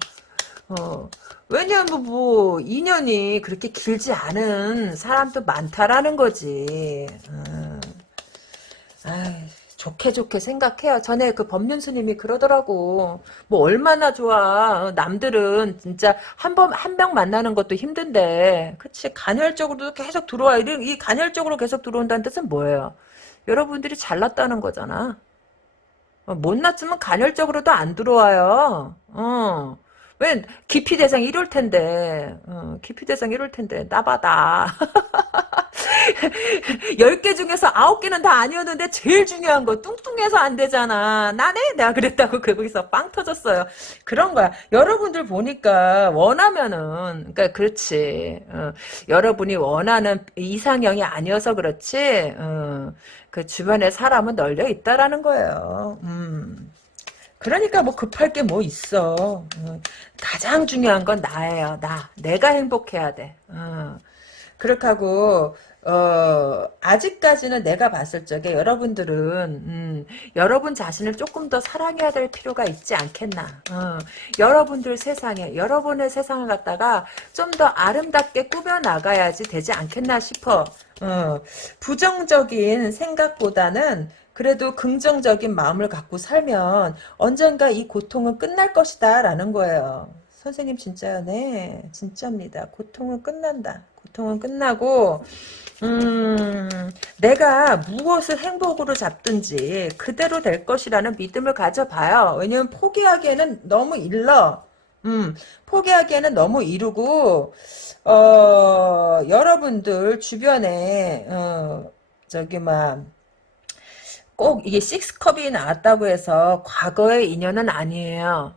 왜냐면 뭐 인연이 그렇게 길지 않은 사람도 많다라는 거지. 아이, 좋게 생각해요. 전에 그 법륜스님이 그러더라고. 뭐 얼마나 좋아. 남들은 진짜 한 명 만나는 것도 힘든데. 그치. 간헐적으로도 계속 들어와. 이 간헐적으로 계속 들어온다는 뜻은 뭐예요? 여러분들이 잘났다는 거잖아. 못났으면 간헐적으로도 안 들어와요. 왜 기피 대상 이럴 텐데. 기피 대상 이럴 텐데. 나봐다. 10개 중에서 9개는 다 아니었는데 제일 중요한 거 뚱뚱해서 안 되잖아. 나네? 내가 그랬다고 거기서 빵 터졌어요. 그런 거야. 여러분들 보니까 원하면은 그러니까 그렇지. 여러분이 원하는 이상형이 아니어서 그렇지. 그 주변에 사람은 널려 있다라는 거예요. 그러니까 뭐 급할 게 뭐 있어. 가장 중요한 건 나예요. 내가 행복해야 돼. 그렇게 하고 아직까지는 내가 봤을 적에 여러분들은 여러분 자신을 조금 더 사랑해야 될 필요가 있지 않겠나. 여러분들 세상에 여러분의 세상을 갖다가 좀 더 아름답게 꾸며나가야지 되지 않겠나 싶어. 부정적인 생각보다는 그래도 긍정적인 마음을 갖고 살면 언젠가 이 고통은 끝날 것이다 라는 거예요. 선생님 진짜요? 네, 진짜입니다. 고통은 끝난다. 고통은 끝나고 내가 무엇을 행복으로 잡든지 그대로 될 것이라는 믿음을 가져봐요. 왜냐면 포기하기에는 너무 일러. 포기하기에는 너무 이르고 여러분들 주변에 저기 막 꼭 이게 식스컵이 나왔다고 해서 과거의 인연은 아니에요.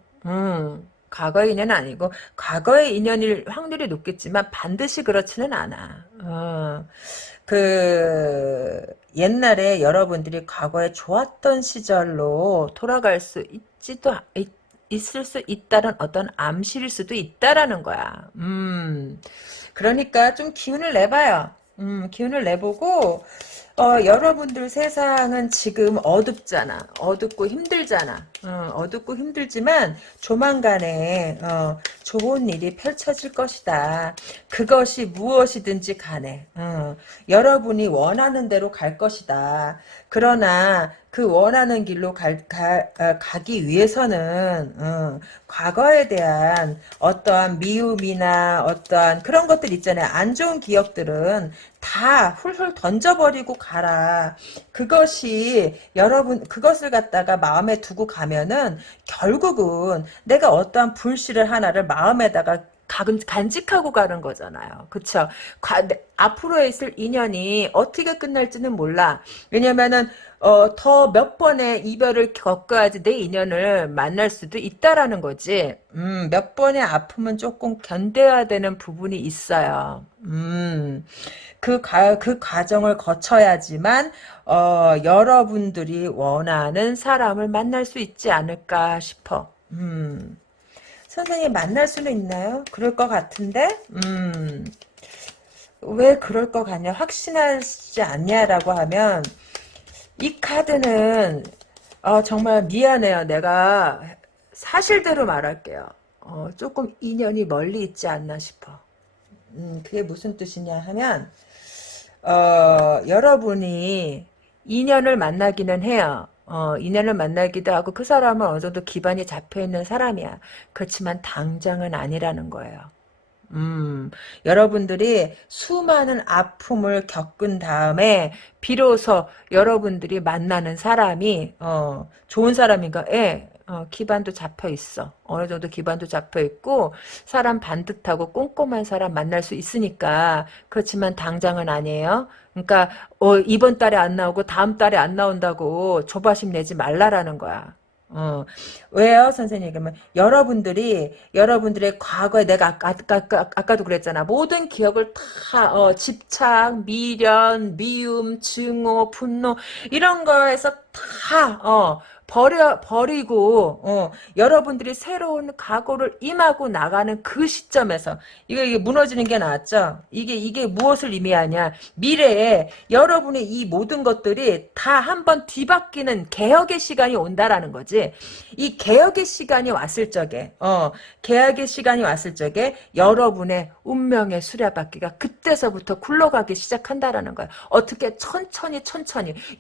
과거의 인연은 아니고 과거의 인연일 확률이 높겠지만 반드시 그렇지는 않아. 옛날에 여러분들이 과거에 좋았던 시절로 돌아갈 수 있을 수 있다는 어떤 암시일 수도 있다라는 거야. 그러니까 좀 기운을 내봐요. 기운을 내보고 여러분들 세상은 지금 어둡잖아. 어둡고 힘들잖아. 어둡고 힘들지만 조만간에 좋은 일이 펼쳐질 것이다. 그것이 무엇이든지 간에 여러분이 원하는 대로 갈 것이다. 그러나 그 원하는 길로 가기 위해서는 과거에 대한 어떠한 미움이나 어떠한 그런 것들 있잖아요. 안 좋은 기억들은 다 훌훌 던져버리고 가라. 그것을 갖다가 마음에 두고 가면은 결국은 내가 어떠한 불씨를 하나를 마음에다가 간직하고 가는 거잖아요. 그쵸? 앞으로에 있을 인연이 어떻게 끝날지는 몰라. 왜냐면은, 더 몇 번의 이별을 겪어야지 내 인연을 만날 수도 있다라는 거지. 몇 번의 아픔은 조금 견뎌야 되는 부분이 있어요. 그 과정을 거쳐야지만, 여러분들이 원하는 사람을 만날 수 있지 않을까 싶어. 선생님 만날 수는 있나요? 그럴 것 같은데, 왜 그럴 것 같냐, 확신하지 않냐라고 하면, 이 카드는 정말 미안해요. 내가 사실대로 말할게요. 조금 인연이 멀리 있지 않나 싶어. 그게 무슨 뜻이냐 하면, 여러분이 인연을 만나기는 해요. 인연을 만나기도 하고 그 사람은 어느 정도 기반이 잡혀 있는 사람이야. 그렇지만 당장은 아니라는 거예요. 여러분들이 수많은 아픔을 겪은 다음에 비로소 여러분들이 만나는 사람이 좋은 사람인가? 예. 기반도 잡혀 있어. 어느 정도 기반도 잡혀 있고 사람 반듯하고 꼼꼼한 사람 만날 수 있으니까 그렇지만 당장은 아니에요. 그러니까 이번 달에 안 나오고 다음 달에 안 나온다고 조바심 내지 말라라는 거야. 왜요, 선생님? 그러면 여러분들의 과거에 내가 아까도 그랬잖아. 모든 기억을 다 집착, 미련, 미움, 증오, 분노 이런 거에서 다 버리고 여러분들이 새로운 각오를 임하고 나가는 그 시점에서 이게 무너지는 게 낫죠. 이게 무엇을 의미하냐? 미래에 여러분의 이 모든 것들이 다 한번 뒤바뀌는 개혁의 시간이 온다라는 거지. 이 개혁의 시간이 왔을 적에 여러분의 운명의 수레바퀴가 그때서부터 굴러가기 시작한다라는 거야. 어떻게 천천히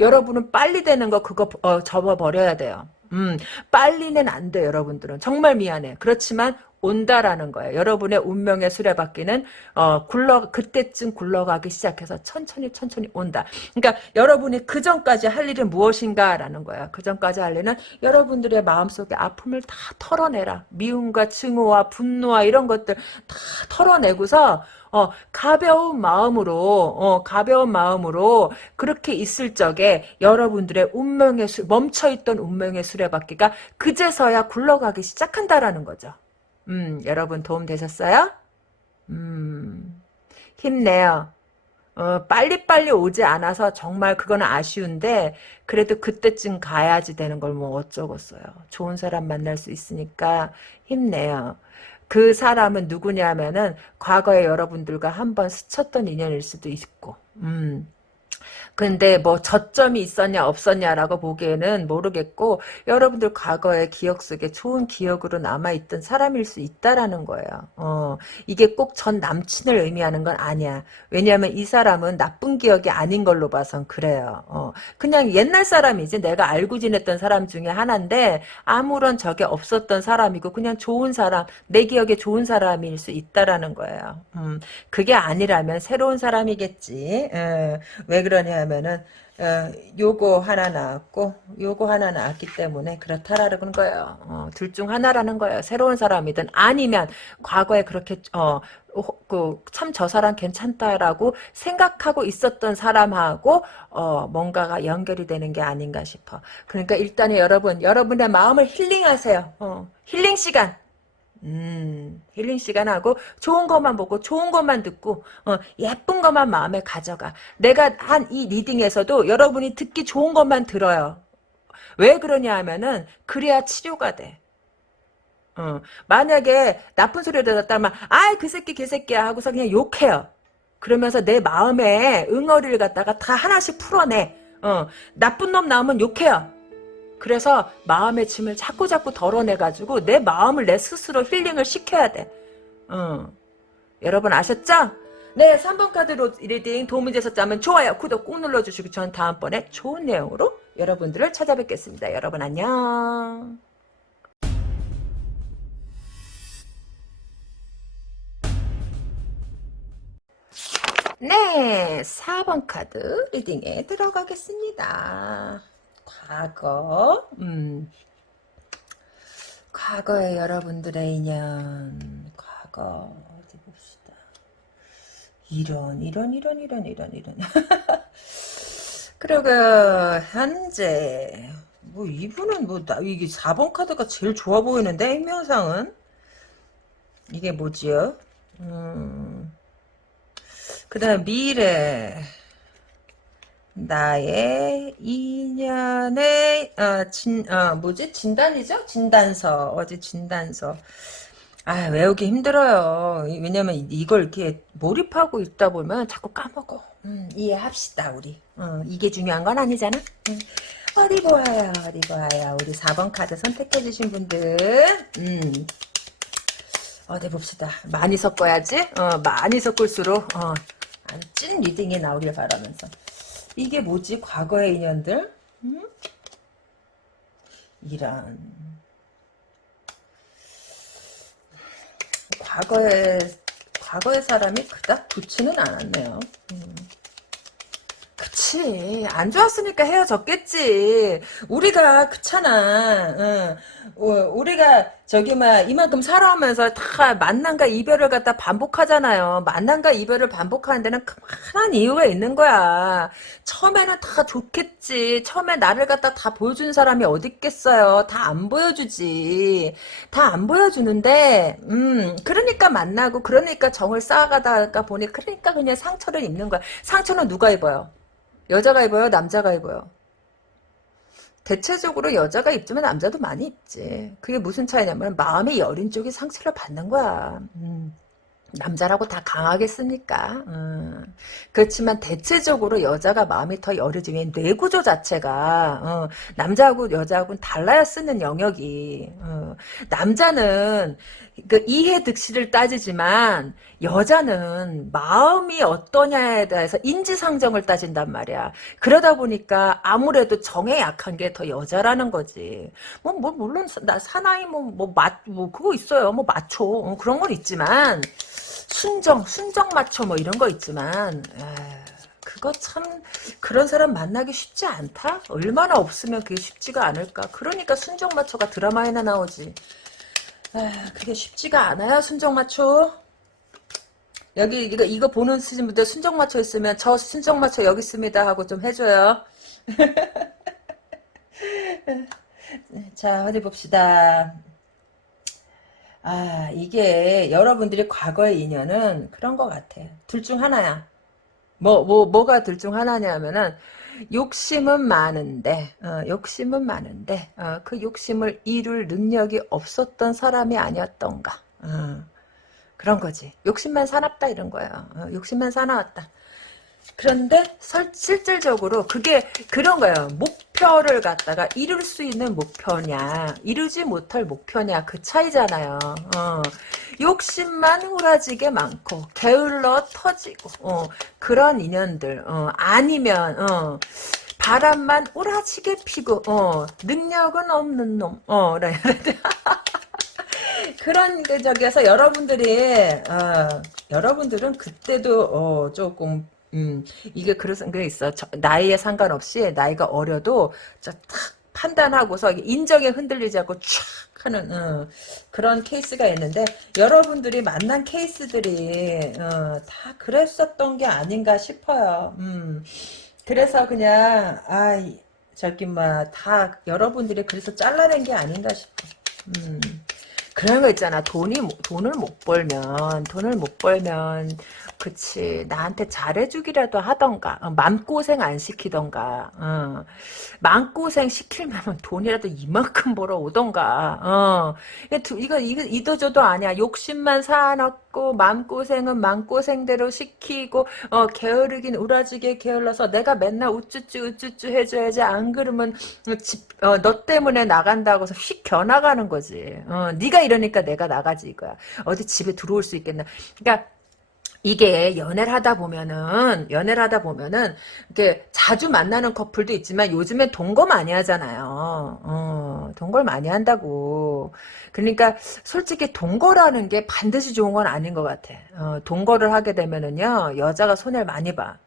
여러분은 빨리 되는 거 그거 접어버려야 돼요. 빨리는 안 돼, 여러분들은. 정말 미안해. 그렇지만 온다라는 거예요. 여러분의 운명의 수레바퀴는 그때쯤 굴러가기 시작해서 천천히 온다. 그러니까 여러분이 그 전까지 할 일은 무엇인가라는 거예요. 그 전까지 할 일은 여러분들의 마음속에 아픔을 다 털어내라. 미움과 증오와 분노와 이런 것들 다 털어내고서 가벼운 마음으로 그렇게 있을 적에 여러분들의 멈춰있던 운명의 수레바퀴가 그제서야 굴러가기 시작한다라는 거죠. 여러분 도움 되셨어요? 힘내요. 빨리빨리 오지 않아서 정말 그건 아쉬운데 그래도 그때쯤 가야지 되는 걸 뭐 어쩌겠어요. 좋은 사람 만날 수 있으니까 힘내요. 그 사람은 누구냐면은 과거에 여러분들과 한번 스쳤던 인연일 수도 있고 근데 뭐 저점이 있었냐 없었냐라고 보기에는 모르겠고 여러분들 과거의 기억 속에 좋은 기억으로 남아있던 사람일 수 있다라는 거예요. 이게 꼭 전 남친을 의미하는 건 아니야. 왜냐하면 이 사람은 나쁜 기억이 아닌 걸로 봐선 그래요. 그냥 옛날 사람이지 내가 알고 지냈던 사람 중에 하나인데 아무런 적이 없었던 사람이고 그냥 좋은 사람 내 기억에 좋은 사람일 수 있다라는 거예요. 그게 아니라면 새로운 사람이겠지. 왜 그러냐 하면은 요거 하나 나왔고 요거 하나 나왔기 때문에 그렇다라는 거예요. 둘 중 하나라는 거예요. 새로운 사람이든 아니면 과거에 그렇게 참 저 사람 괜찮다라고 생각하고 있었던 사람하고 뭔가가 연결이 되는 게 아닌가 싶어. 그러니까 일단은 여러분의 마음을 힐링하세요. 힐링 시간. 힐링 시간하고 좋은 것만 보고 좋은 것만 듣고 예쁜 것만 마음에 가져가. 내가 한 이 리딩에서도 여러분이 듣기 좋은 것만 들어요. 왜 그러냐 하면은 그래야 치료가 돼. 만약에 나쁜 소리를 들었다면 아이 그 새끼 개새끼야 하고서 그냥 욕해요. 그러면서 내 마음에 응어리를 갖다가 다 하나씩 풀어내. 나쁜 놈 나오면 욕해요. 그래서 마음의 짐을 자꾸 덜어내가지고 내 마음을 내 스스로 힐링을 시켜야 돼. 여러분 아셨죠? 네, 3번 카드 리딩 도움이 되셨다면 좋아요, 구독 꾹 눌러주시고 전 다음번에 좋은 내용으로 여러분들을 찾아뵙겠습니다. 여러분 안녕. 네, 4번 카드 리딩에 들어가겠습니다. 과거의 여러분들의 인연, 과거, 어디 봅시다. 이런. 그리고, 현재, 이분은 이게 4번 카드가 제일 좋아 보이는데, 행명상은? 이게 뭐지요? 그 다음, 미래. 나의 인연의 진단이죠? 진단서. 아, 외우기 힘들어요. 왜냐면 이걸 이렇게 몰입하고 있다 보면 자꾸 까먹어. 이해합시다, 우리. 이게 중요한 건 아니잖아. 어디 보아요, 어디 보아요. 우리 4번 카드 선택해주신 분들. 어디 봅시다. 많이 섞어야지. 많이 섞을수록, 찐 리딩이 나오길 바라면서. 이게 뭐지? 과거의 인연들? 이런. 과거에, 과거의 사람이 그닥 좋지는 않았네요. 그치. 안 좋았으니까 헤어졌겠지. 우리가, 그렇잖아. 응. 우리가, 저기, 막, 이만큼 살아오면서 다 만남과 이별을 갖다 반복하잖아요. 만남과 이별을 반복하는 데는 그만한 이유가 있는 거야. 처음에는 다 좋겠지. 처음에 나를 갖다 다 보여준 사람이 어디 있겠어요. 다 안 보여주지. 다 안 보여주는데, 그러니까 만나고, 그러니까 정을 쌓아가다가 보니, 그러니까 그냥 상처를 입는 거야. 상처는 누가 입어요? 여자가 입어요? 남자가 입어요? 대체적으로 여자가 입지만 남자도 많이 입지. 그게 무슨 차이냐면 마음이 여린 쪽이 상처를 받는 거야. 남자라고 다 강하겠습니까? 그렇지만 대체적으로 여자가 마음이 더 여리지. 왜 뇌구조 자체가 남자하고 여자하고는 달라야 쓰는 영역이. 남자는 그 이해 득실을 따지지만 여자는 마음이 어떠냐에 대해서 인지상정을 따진단 말이야. 그러다 보니까 아무래도 정에 약한 게 더 여자라는 거지. 물론 나 사나이 그거 있어요. 뭐 마초 그런 건 있지만. 순정 마초 뭐 이런 거 있지만, 그거 참, 그런 사람 만나기 쉽지 않다? 얼마나 없으면 그게 쉽지가 않을까? 그러니까 순정 마초가 드라마에나 나오지. 그게 쉽지가 않아요, 순정 마초. 여기, 이거 보는 분들 순정 마초 있으면, 저 순정 마초 여기 있습니다 하고 좀 해줘요. 자, 어디 봅시다. 이게 여러분들이 과거의 인연은 그런 것 같아. 둘 중 하나야. 뭐가 둘 중 하나냐면은, 욕심은 많은데, 그 욕심을 이룰 능력이 없었던 사람이 아니었던가. 그런 거지. 욕심만 사납다, 이런 거야. 욕심만 사나웠다. 그런데 실질적으로 그게 그런 거예요. 목표를 갖다가 이룰 수 있는 목표냐, 이루지 못할 목표냐 그 차이잖아요. 욕심만 후라지게 많고 게을러 터지고 그런 인연들 아니면 바람만 우라지게 피고 능력은 없는 놈 그런 그 저기에서 여러분들은 그때도 조금 이게 그런 게 있어. 나이에 상관없이 나이가 어려도 딱 판단하고서 인정에 흔들리지 않고 촥 하는 그런 케이스가 있는데 여러분들이 만난 케이스들이 다 그랬었던 게 아닌가 싶어요. 그래서 그냥 저기 다 여러분들이 그래서 잘라낸 게 아닌가 싶어. 그런 거 있잖아. 돈을 못 벌면, 그치. 나한테 잘해주기라도 하던가, 맘고생 안 시키던가, 마음고생 시키려면 돈이라도 이만큼 벌어오던가, 이거 이도저도 아니야. 욕심만 사놓고, 마음고생은 마음고생대로 시키고, 게으르긴 우라지게 게을러서 내가 맨날 우쭈쭈 해줘야지. 안 그러면, 너 때문에 나간다고서 휙 겨나가는 거지. 네가 이러니까 내가 나가지 이거야. 어디 집에 들어올 수 있겠나. 그러니까 이게 연애를 하다 보면은 이게 자주 만나는 커플도 있지만 요즘엔 동거 많이 하잖아요. 동거를 많이 한다고. 그러니까 솔직히 동거라는 게 반드시 좋은 건 아닌 것 같아. 동거를 하게 되면은요 여자가 손해를 많이 봐.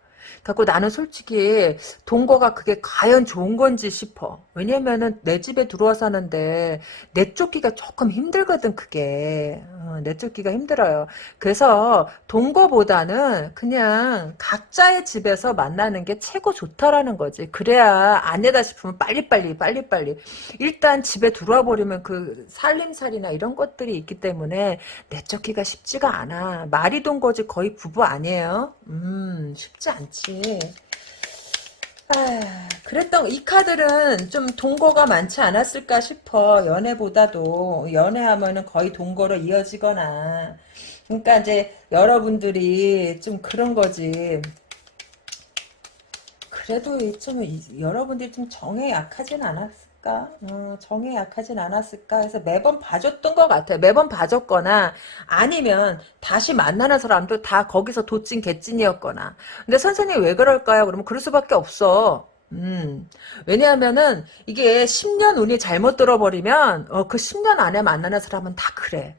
갖고 나는 솔직히 동거가 그게 과연 좋은 건지 싶어. 왜냐면은 내 집에 들어와 사는데 내쫓기가 조금 힘들거든 그게. 내쫓기가 힘들어요. 그래서 동거보다는 그냥 각자의 집에서 만나는 게 최고 좋다라는 거지. 그래야 아내다 싶으면 빨리빨리 일단 집에 들어와 버리면 그 살림살이나 이런 것들이 있기 때문에 내쫓기가 쉽지가 않아. 말이 동거지 거의 부부 아니에요? 쉽지 않지. 그랬던 이 카드는 좀 동거가 많지 않았을까 싶어. 연애보다도 연애하면은 거의 동거로 이어지거나. 그러니까 이제 여러분들이 좀 그런 거지. 그래도 좀 여러분들이 좀 정에 약하진 않았을까? 정에 약하진 않았을까? 해서 매번 봐줬던 것 같아요. 매번 봐줬거나 아니면 다시 만나는 사람도 다 거기서 도찐 개찐이었거나. 근데 선생님 왜 그럴까요? 그러면 그럴 수밖에 없어. 왜냐하면은 이게 10년 운이 잘못 들어버리면 그 10년 안에 만나는 사람은 다 그래.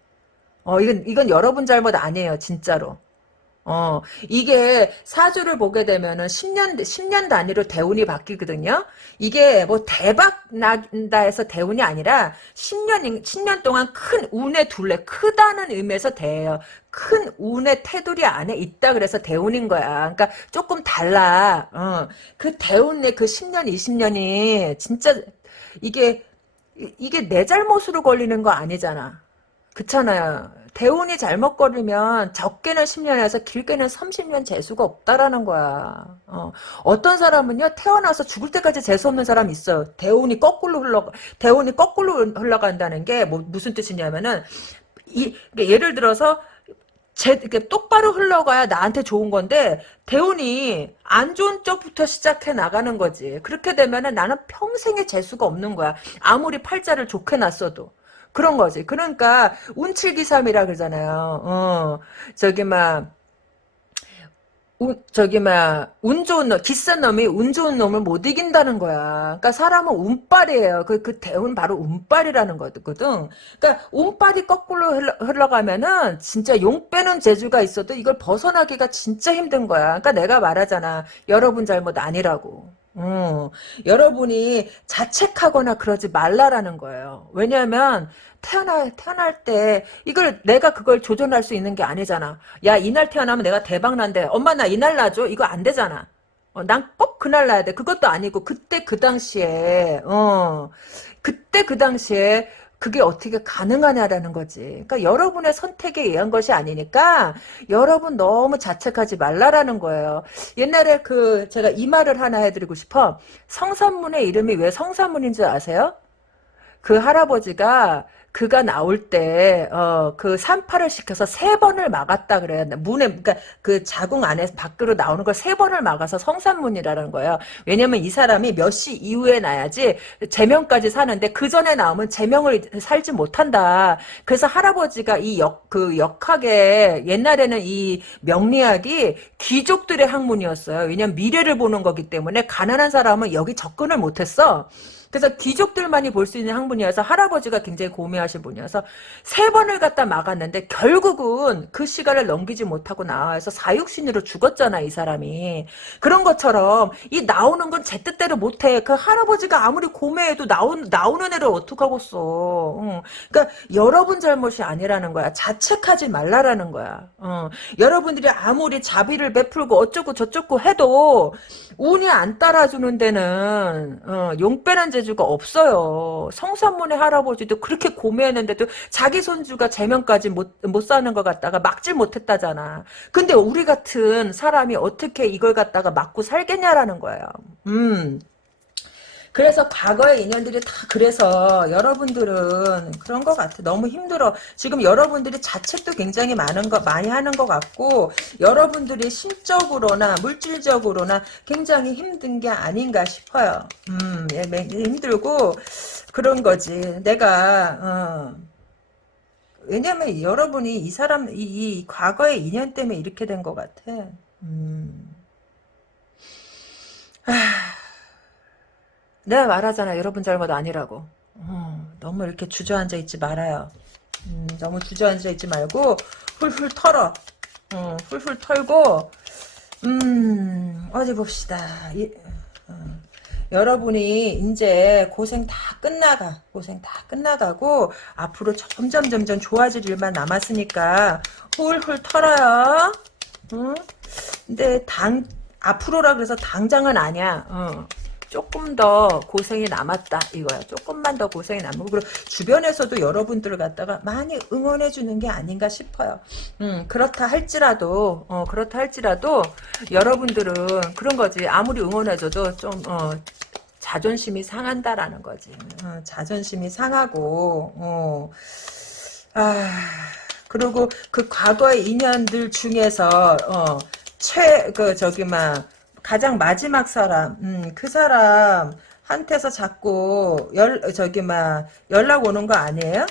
이건 여러분 잘못 아니에요, 진짜로. 이게 사주를 보게 되면은 10년 단위로 대운이 바뀌거든요. 이게 뭐 대박 난다 해서 대운이 아니라 10년 동안 큰 운의 둘레, 크다는 의미에서 대예요. 큰 운의 테두리 안에 있다 그래서 대운인 거야. 그러니까 조금 달라. 그 대운의 그 10년, 20년이 진짜 이게, 이게 내 잘못으로 걸리는 거 아니잖아. 그렇잖아요. 대운이 잘못 걸리면 적게는 10년에서 길게는 30년 재수가 없다라는 거야. 어떤 사람은요 태어나서 죽을 때까지 재수 없는 사람이 있어요. 대운이 거꾸로 흘러간다는 게 뭐 무슨 뜻이냐면은 그러니까 예를 들어서 이렇게 똑바로 흘러가야 나한테 좋은 건데 대운이 안 좋은 쪽부터 시작해 나가는 거지. 그렇게 되면은 나는 평생에 재수가 없는 거야. 아무리 팔자를 좋게 놨어도. 그런 거지. 그러니까 운칠기삼이라 그러잖아요. 저기 막 운 좋은 놈, 기센 놈이 운 좋은 놈을 못 이긴다는 거야. 그러니까 사람은 운빨이에요. 그 대운 바로 운빨이라는 거거든. 그러니까 운빨이 거꾸로 흘러가면은 진짜 용 빼는 재주가 있어도 이걸 벗어나기가 진짜 힘든 거야. 그러니까 내가 말하잖아. 여러분 잘못 아니라고. 여러분이 자책하거나 그러지 말라라는 거예요. 왜냐하면 태어날 때 이걸 내가 그걸 조절할 수 있는 게 아니잖아. 야, 이날 태어나면 내가 대박 난대. 엄마 나 이날 나줘. 이거 안 되잖아. 난 꼭 그날 나야 돼. 그것도 아니고 그때 그 당시에 그때 그 당시에 그게 어떻게 가능하냐라는 거지. 그러니까 여러분의 선택에 의한 것이 아니니까 여러분 너무 자책하지 말라라는 거예요. 옛날에 제가 이 말을 하나 해드리고 싶어. 성산문의 이름이 왜 성산문인 줄 아세요? 그 할아버지가 그가 나올 때, 그 산파를 시켜서 3번을 막았다 그래요. 문에, 그러니까 그 자궁 안에서 밖으로 나오는 걸 3번을 막아서 성산문이라는 거예요. 왜냐면 이 사람이 몇 시 이후에 나야지 제명까지 사는데 그 전에 나오면 제명을 살지 못한다. 그래서 할아버지가 그 역학에 옛날에는 이 명리학이 귀족들의 학문이었어요. 왜냐면 미래를 보는 거기 때문에 가난한 사람은 여기 접근을 못했어. 그래서 귀족들만이 볼 수 있는 학문이어서 할아버지가 굉장히 고매하신 분이어서 3번을 갖다 막았는데 결국은 그 시간을 넘기지 못하고 나와서 사육신으로 죽었잖아 이 사람이. 그런 것처럼 이 나오는 건 제 뜻대로 못해. 그 할아버지가 아무리 고매해도 나오는 애를 어떡하겠어. 그러니까 여러분 잘못이 아니라는 거야. 자책하지 말라라는 거야. 여러분들이 아무리 자비를 베풀고 어쩌고 저쩌고 해도 운이 안 따라주는 데는 용 빼는 재주가 없어요. 성산문의 할아버지도 그렇게 고매했는데도 자기 손주가 제명까지 못 사는 것 같다가 막질 못했다잖아. 근데 우리 같은 사람이 어떻게 이걸 갖다가 막고 살겠냐라는 거예요. 그래서 과거의 인연들이 다 그래서 여러분들은 그런 것 같아. 너무 힘들어. 지금 여러분들이 자책도 굉장히 많이 하는 것 같고 여러분들이 심적으로나 물질적으로나 굉장히 힘든 게 아닌가 싶어요. 예, 힘들고 그런 거지. 왜냐면 여러분이 이 과거의 인연 때문에 이렇게 된 것 같아. 내가 말하잖아. 여러분 잘못 아니라고. 너무 이렇게 주저앉아 있지 말아요. 너무 주저앉아 있지 말고 훌훌 털어. 훌훌 털고 어디 봅시다. 여러분이 이제 고생 다 끝나가고 앞으로 점점 좋아질 일만 남았으니까 훌훌 털어요. 응? 근데 앞으로라 그래서 당장은 아니야. 조금 더 고생이 남았다 이거야. 조금만 더 고생이 남고 그리고 주변에서도 여러분들을 갖다가 많이 응원해 주는 게 아닌가 싶어요. 그렇다 할지라도 여러분들은 그런 거지. 아무리 응원해줘도 좀 자존심이 상한다라는 거지. 자존심이 상하고 그리고 그 과거의 인연들 중에서 가장 마지막 사람, 그 사람한테서 자꾸 연락 오는 거 아니에요?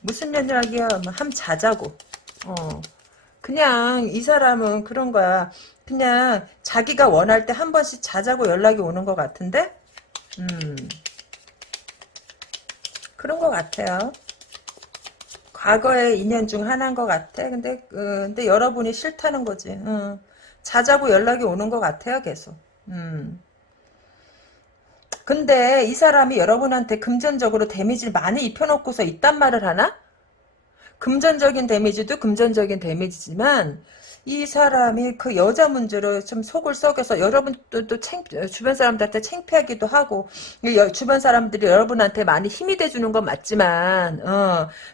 무슨 연락이야? 함 자자고. 그냥 이 사람은 그런 거야. 그냥 자기가 원할 때 한 번씩 자자고 연락이 오는 것 같은데? 그런 것 같아요. 과거의 인연 중 하나인 것 같아. 근데 여러분이 싫다는 거지. 자자고 연락이 오는 것 같아요, 계속. 근데 이 사람이 여러분한테 금전적으로 데미지를 많이 입혀놓고서 이딴 말을 하나? 금전적인 데미지도 금전적인 데미지지만 이 사람이 그 여자 문제로 좀 속을 썩여서 여러분들도 주변 사람들한테 창피하기도 하고 주변 사람들이 여러분한테 많이 힘이 돼주는 건 맞지만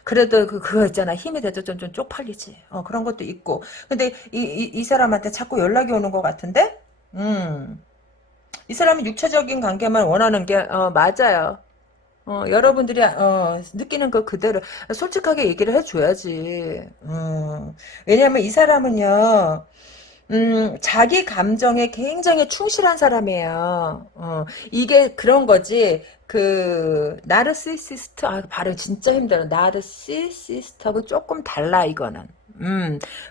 그래도 그거 있잖아. 힘이 돼도 좀 쪽팔리지. 그런 것도 있고 근데 이 사람한테 자꾸 연락이 오는 것 같은데 이 사람이 육체적인 관계만 원하는 게 맞아요. 여러분들이 느끼는 거 그대로 솔직하게 얘기를 해줘야지. 왜냐하면 이 사람은요. 자기 감정에 굉장히 충실한 사람이에요. 이게 그런 거지. 나르시시스트, 발음 진짜 힘들어. 나르시시스트하고 조금 달라, 이거는.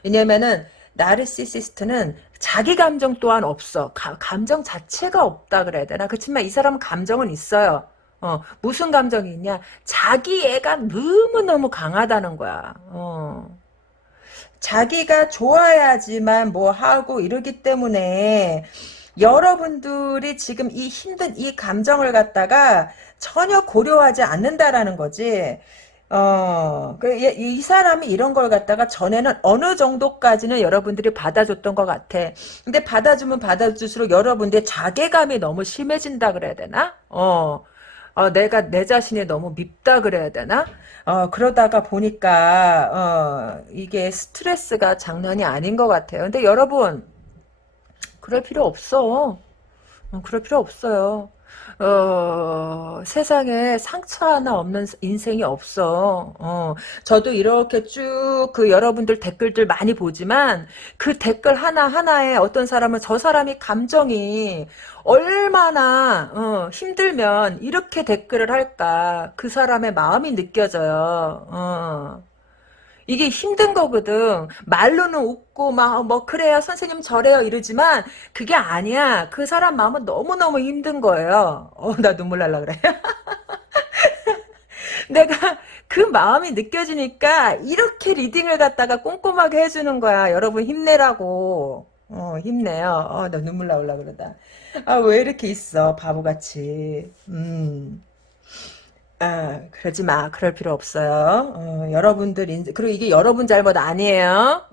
왜냐면은, 나르시시스트는 자기 감정 또한 없어. 감정 자체가 없다 그래야 되나? 그렇지만 이 사람은 감정은 있어요. 무슨 감정이 있냐? 자기 애가 너무너무 강하다는 거야. 자기가 좋아야지만 뭐 하고 이러기 때문에 여러분들이 지금 이 힘든 이 감정을 갖다가 전혀 고려하지 않는다라는 거지. 이 사람이 이런 걸 갖다가 전에는 어느 정도까지는 여러분들이 받아줬던 것 같아. 근데 받아주면 받아줄수록 여러분들의 자괴감이 너무 심해진다 그래야 되나? 내가 내 자신이 너무 밉다 그래야 되나? 그러다가 보니까, 이게 스트레스가 장난이 아닌 것 같아요. 근데 여러분, 그럴 필요 없어. 그럴 필요 없어요. 세상에 상처 하나 없는 인생이 없어. 저도 이렇게 쭉 그 여러분들 댓글들 많이 보지만 그 댓글 하나하나에 어떤 사람은 저 사람이 감정이 얼마나 힘들면 이렇게 댓글을 할까. 그 사람의 마음이 느껴져요. 이게 힘든 거거든. 말로는 웃고 막 뭐 그래요 선생님 저래요 이러지만 그게 아니야. 그 사람 마음은 너무너무 힘든 거예요. 나 눈물 날라 그래. 내가 그 마음이 느껴지니까 이렇게 리딩을 갖다가 꼼꼼하게 해주는 거야. 여러분 힘내라고. 힘내요. 나 눈물 나올라 그러다. 왜 이렇게 있어 바보같이. 그러지 마. 그럴 필요 없어요. 그리고 이게 여러분 잘못 아니에요.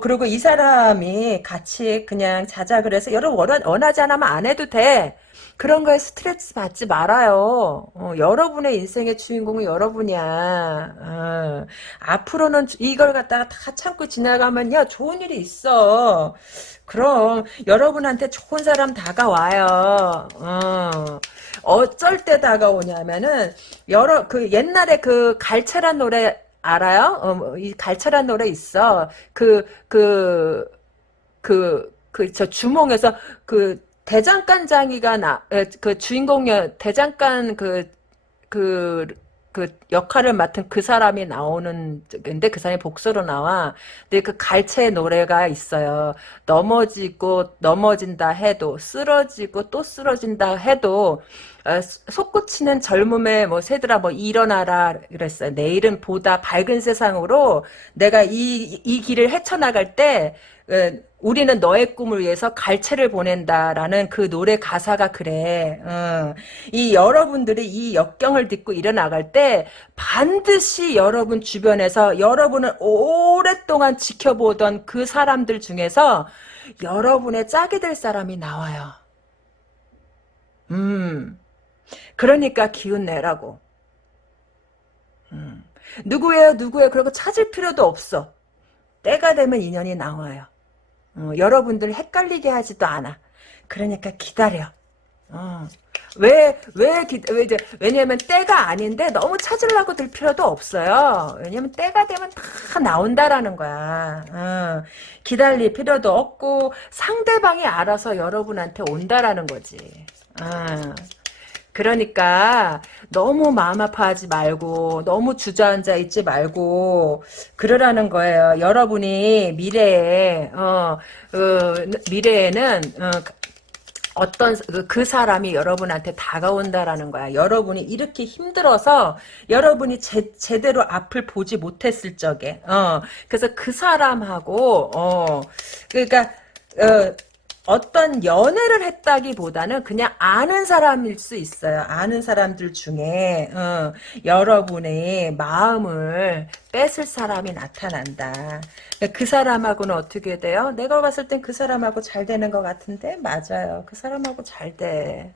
그리고 이 사람이 같이 그냥 자자 그래서 여러분 원하지 않으면 안 해도 돼. 그런 거에 스트레스 받지 말아요. 여러분의 인생의 주인공은 여러분이야. 앞으로는 이걸 갖다가 다 참고 지나가면요, 좋은 일이 있어. 그럼 여러분한테 좋은 사람 다가와요. 어쩔 때 다가오냐면은 옛날에 그 갈채란 노래 알아요? 이 갈채란 노래 있어. 저 주몽에서 대장간장이가 그 주인공이 대장간 그 역할을 맡은 그 사람이 나오는 근데 그 사람이 복수로 나와. 근데 그 갈채 노래가 있어요. 넘어진다 해도 쓰러지고 또 쓰러진다 해도 솟구치는 젊음의 새들아 일어나라 그랬어요. 내일은 보다 밝은 세상으로 내가 이 길을 헤쳐나갈 때 우리는 너의 꿈을 위해서 갈채를 보낸다라는 그 노래 가사가 그래. 이 여러분들이 이 역경을 딛고 일어나갈 때 반드시 여러분 주변에서 여러분을 오랫동안 지켜보던 그 사람들 중에서 여러분의 짝이 될 사람이 나와요. 음, 그러니까 기운 내라고. 음. 누구예요, 누구예요? 그러고 찾을 필요도 없어. 때가 되면 인연이 나와요. 여러분들 헷갈리게 하지도 않아. 그러니까 기다려. 어. 이제, 왜냐면 때가 아닌데 너무 찾으려고 들 필요도 없어요. 왜냐면 때가 되면 다 나온다라는 거야. 기다릴 필요도 없고 상대방이 알아서 여러분한테 온다라는 거지. 어. 그러니까 너무 마음 아파하지 말고 너무 주저앉아 있지 말고 그러라는 거예요. 여러분이 미래에는 어떤 그 사람이 여러분한테 다가온다라는 거야. 여러분이 이렇게 힘들어서 여러분이 제대로 앞을 보지 못했을 적에 그래서 그 사람하고 그러니까 어떤 연애를 했다기보다는 그냥 아는 사람일 수 있어요. 아는 사람들 중에 여러분의 마음을 뺏을 사람이 나타난다. 그 사람하고는 어떻게 돼요? 내가 봤을 땐 그 사람하고 잘 되는 것 같은데 맞아요. 그 사람하고 잘 돼.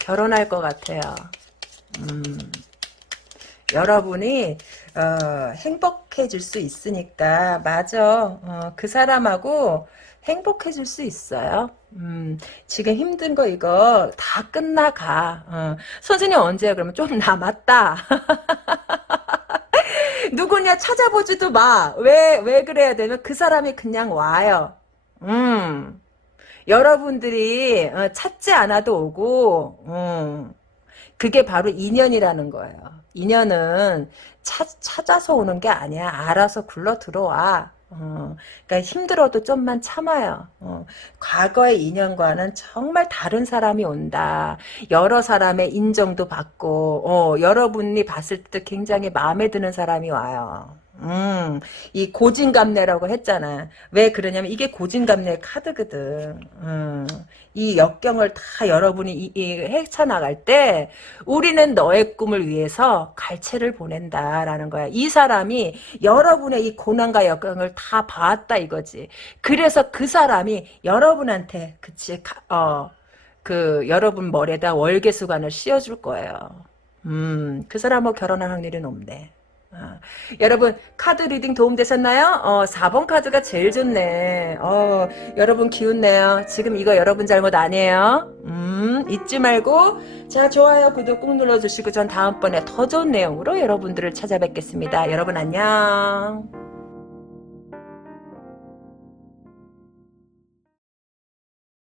결혼할 것 같아요. 음, 여러분이 행복해질 수 있으니까 맞아. 그 사람하고 행복해질 수 있어요. 지금 힘든 거 이거 다 끝나가. 선생님 언제야? 그러면 좀 남았다. 누구냐 찾아보지도 마. 왜 그래야 되면 그 사람이 그냥 와요. 음. 여러분들이 찾지 않아도 오고, 그게 바로 인연이라는 거예요. 인연은 찾아서 오는 게 아니야. 알아서 굴러 들어와. 그러니까 힘들어도 좀만 참아요. 과거의 인연과는 정말 다른 사람이 온다. 여러 사람의 인정도 받고, 여러분이 봤을 때 굉장히 마음에 드는 사람이 와요. 이 고진감래라고 했잖아. 왜 그러냐면 이게 고진감래 카드거든. 이 역경을 다 여러분이 헤쳐나갈 때 우리는 너의 꿈을 위해서 갈채를 보낸다라는 거야. 이 사람이 여러분의 이 고난과 역경을 다 봐왔다 이거지. 그래서 그 사람이 여러분한테 그 여러분 머리에다 월계수관을 씌워줄 거예요. 그 사람하고 결혼할 확률이 높네. 여러분 카드 리딩 도움되셨나요? 4번 카드가 제일 좋네. 여러분 기운내요. 지금 이거 여러분 잘못 아니에요. 잊지 말고 자 좋아요 구독 꾹 눌러주시고 전 다음번에 더 좋은 내용으로 여러분들을 찾아뵙겠습니다. 여러분 안녕.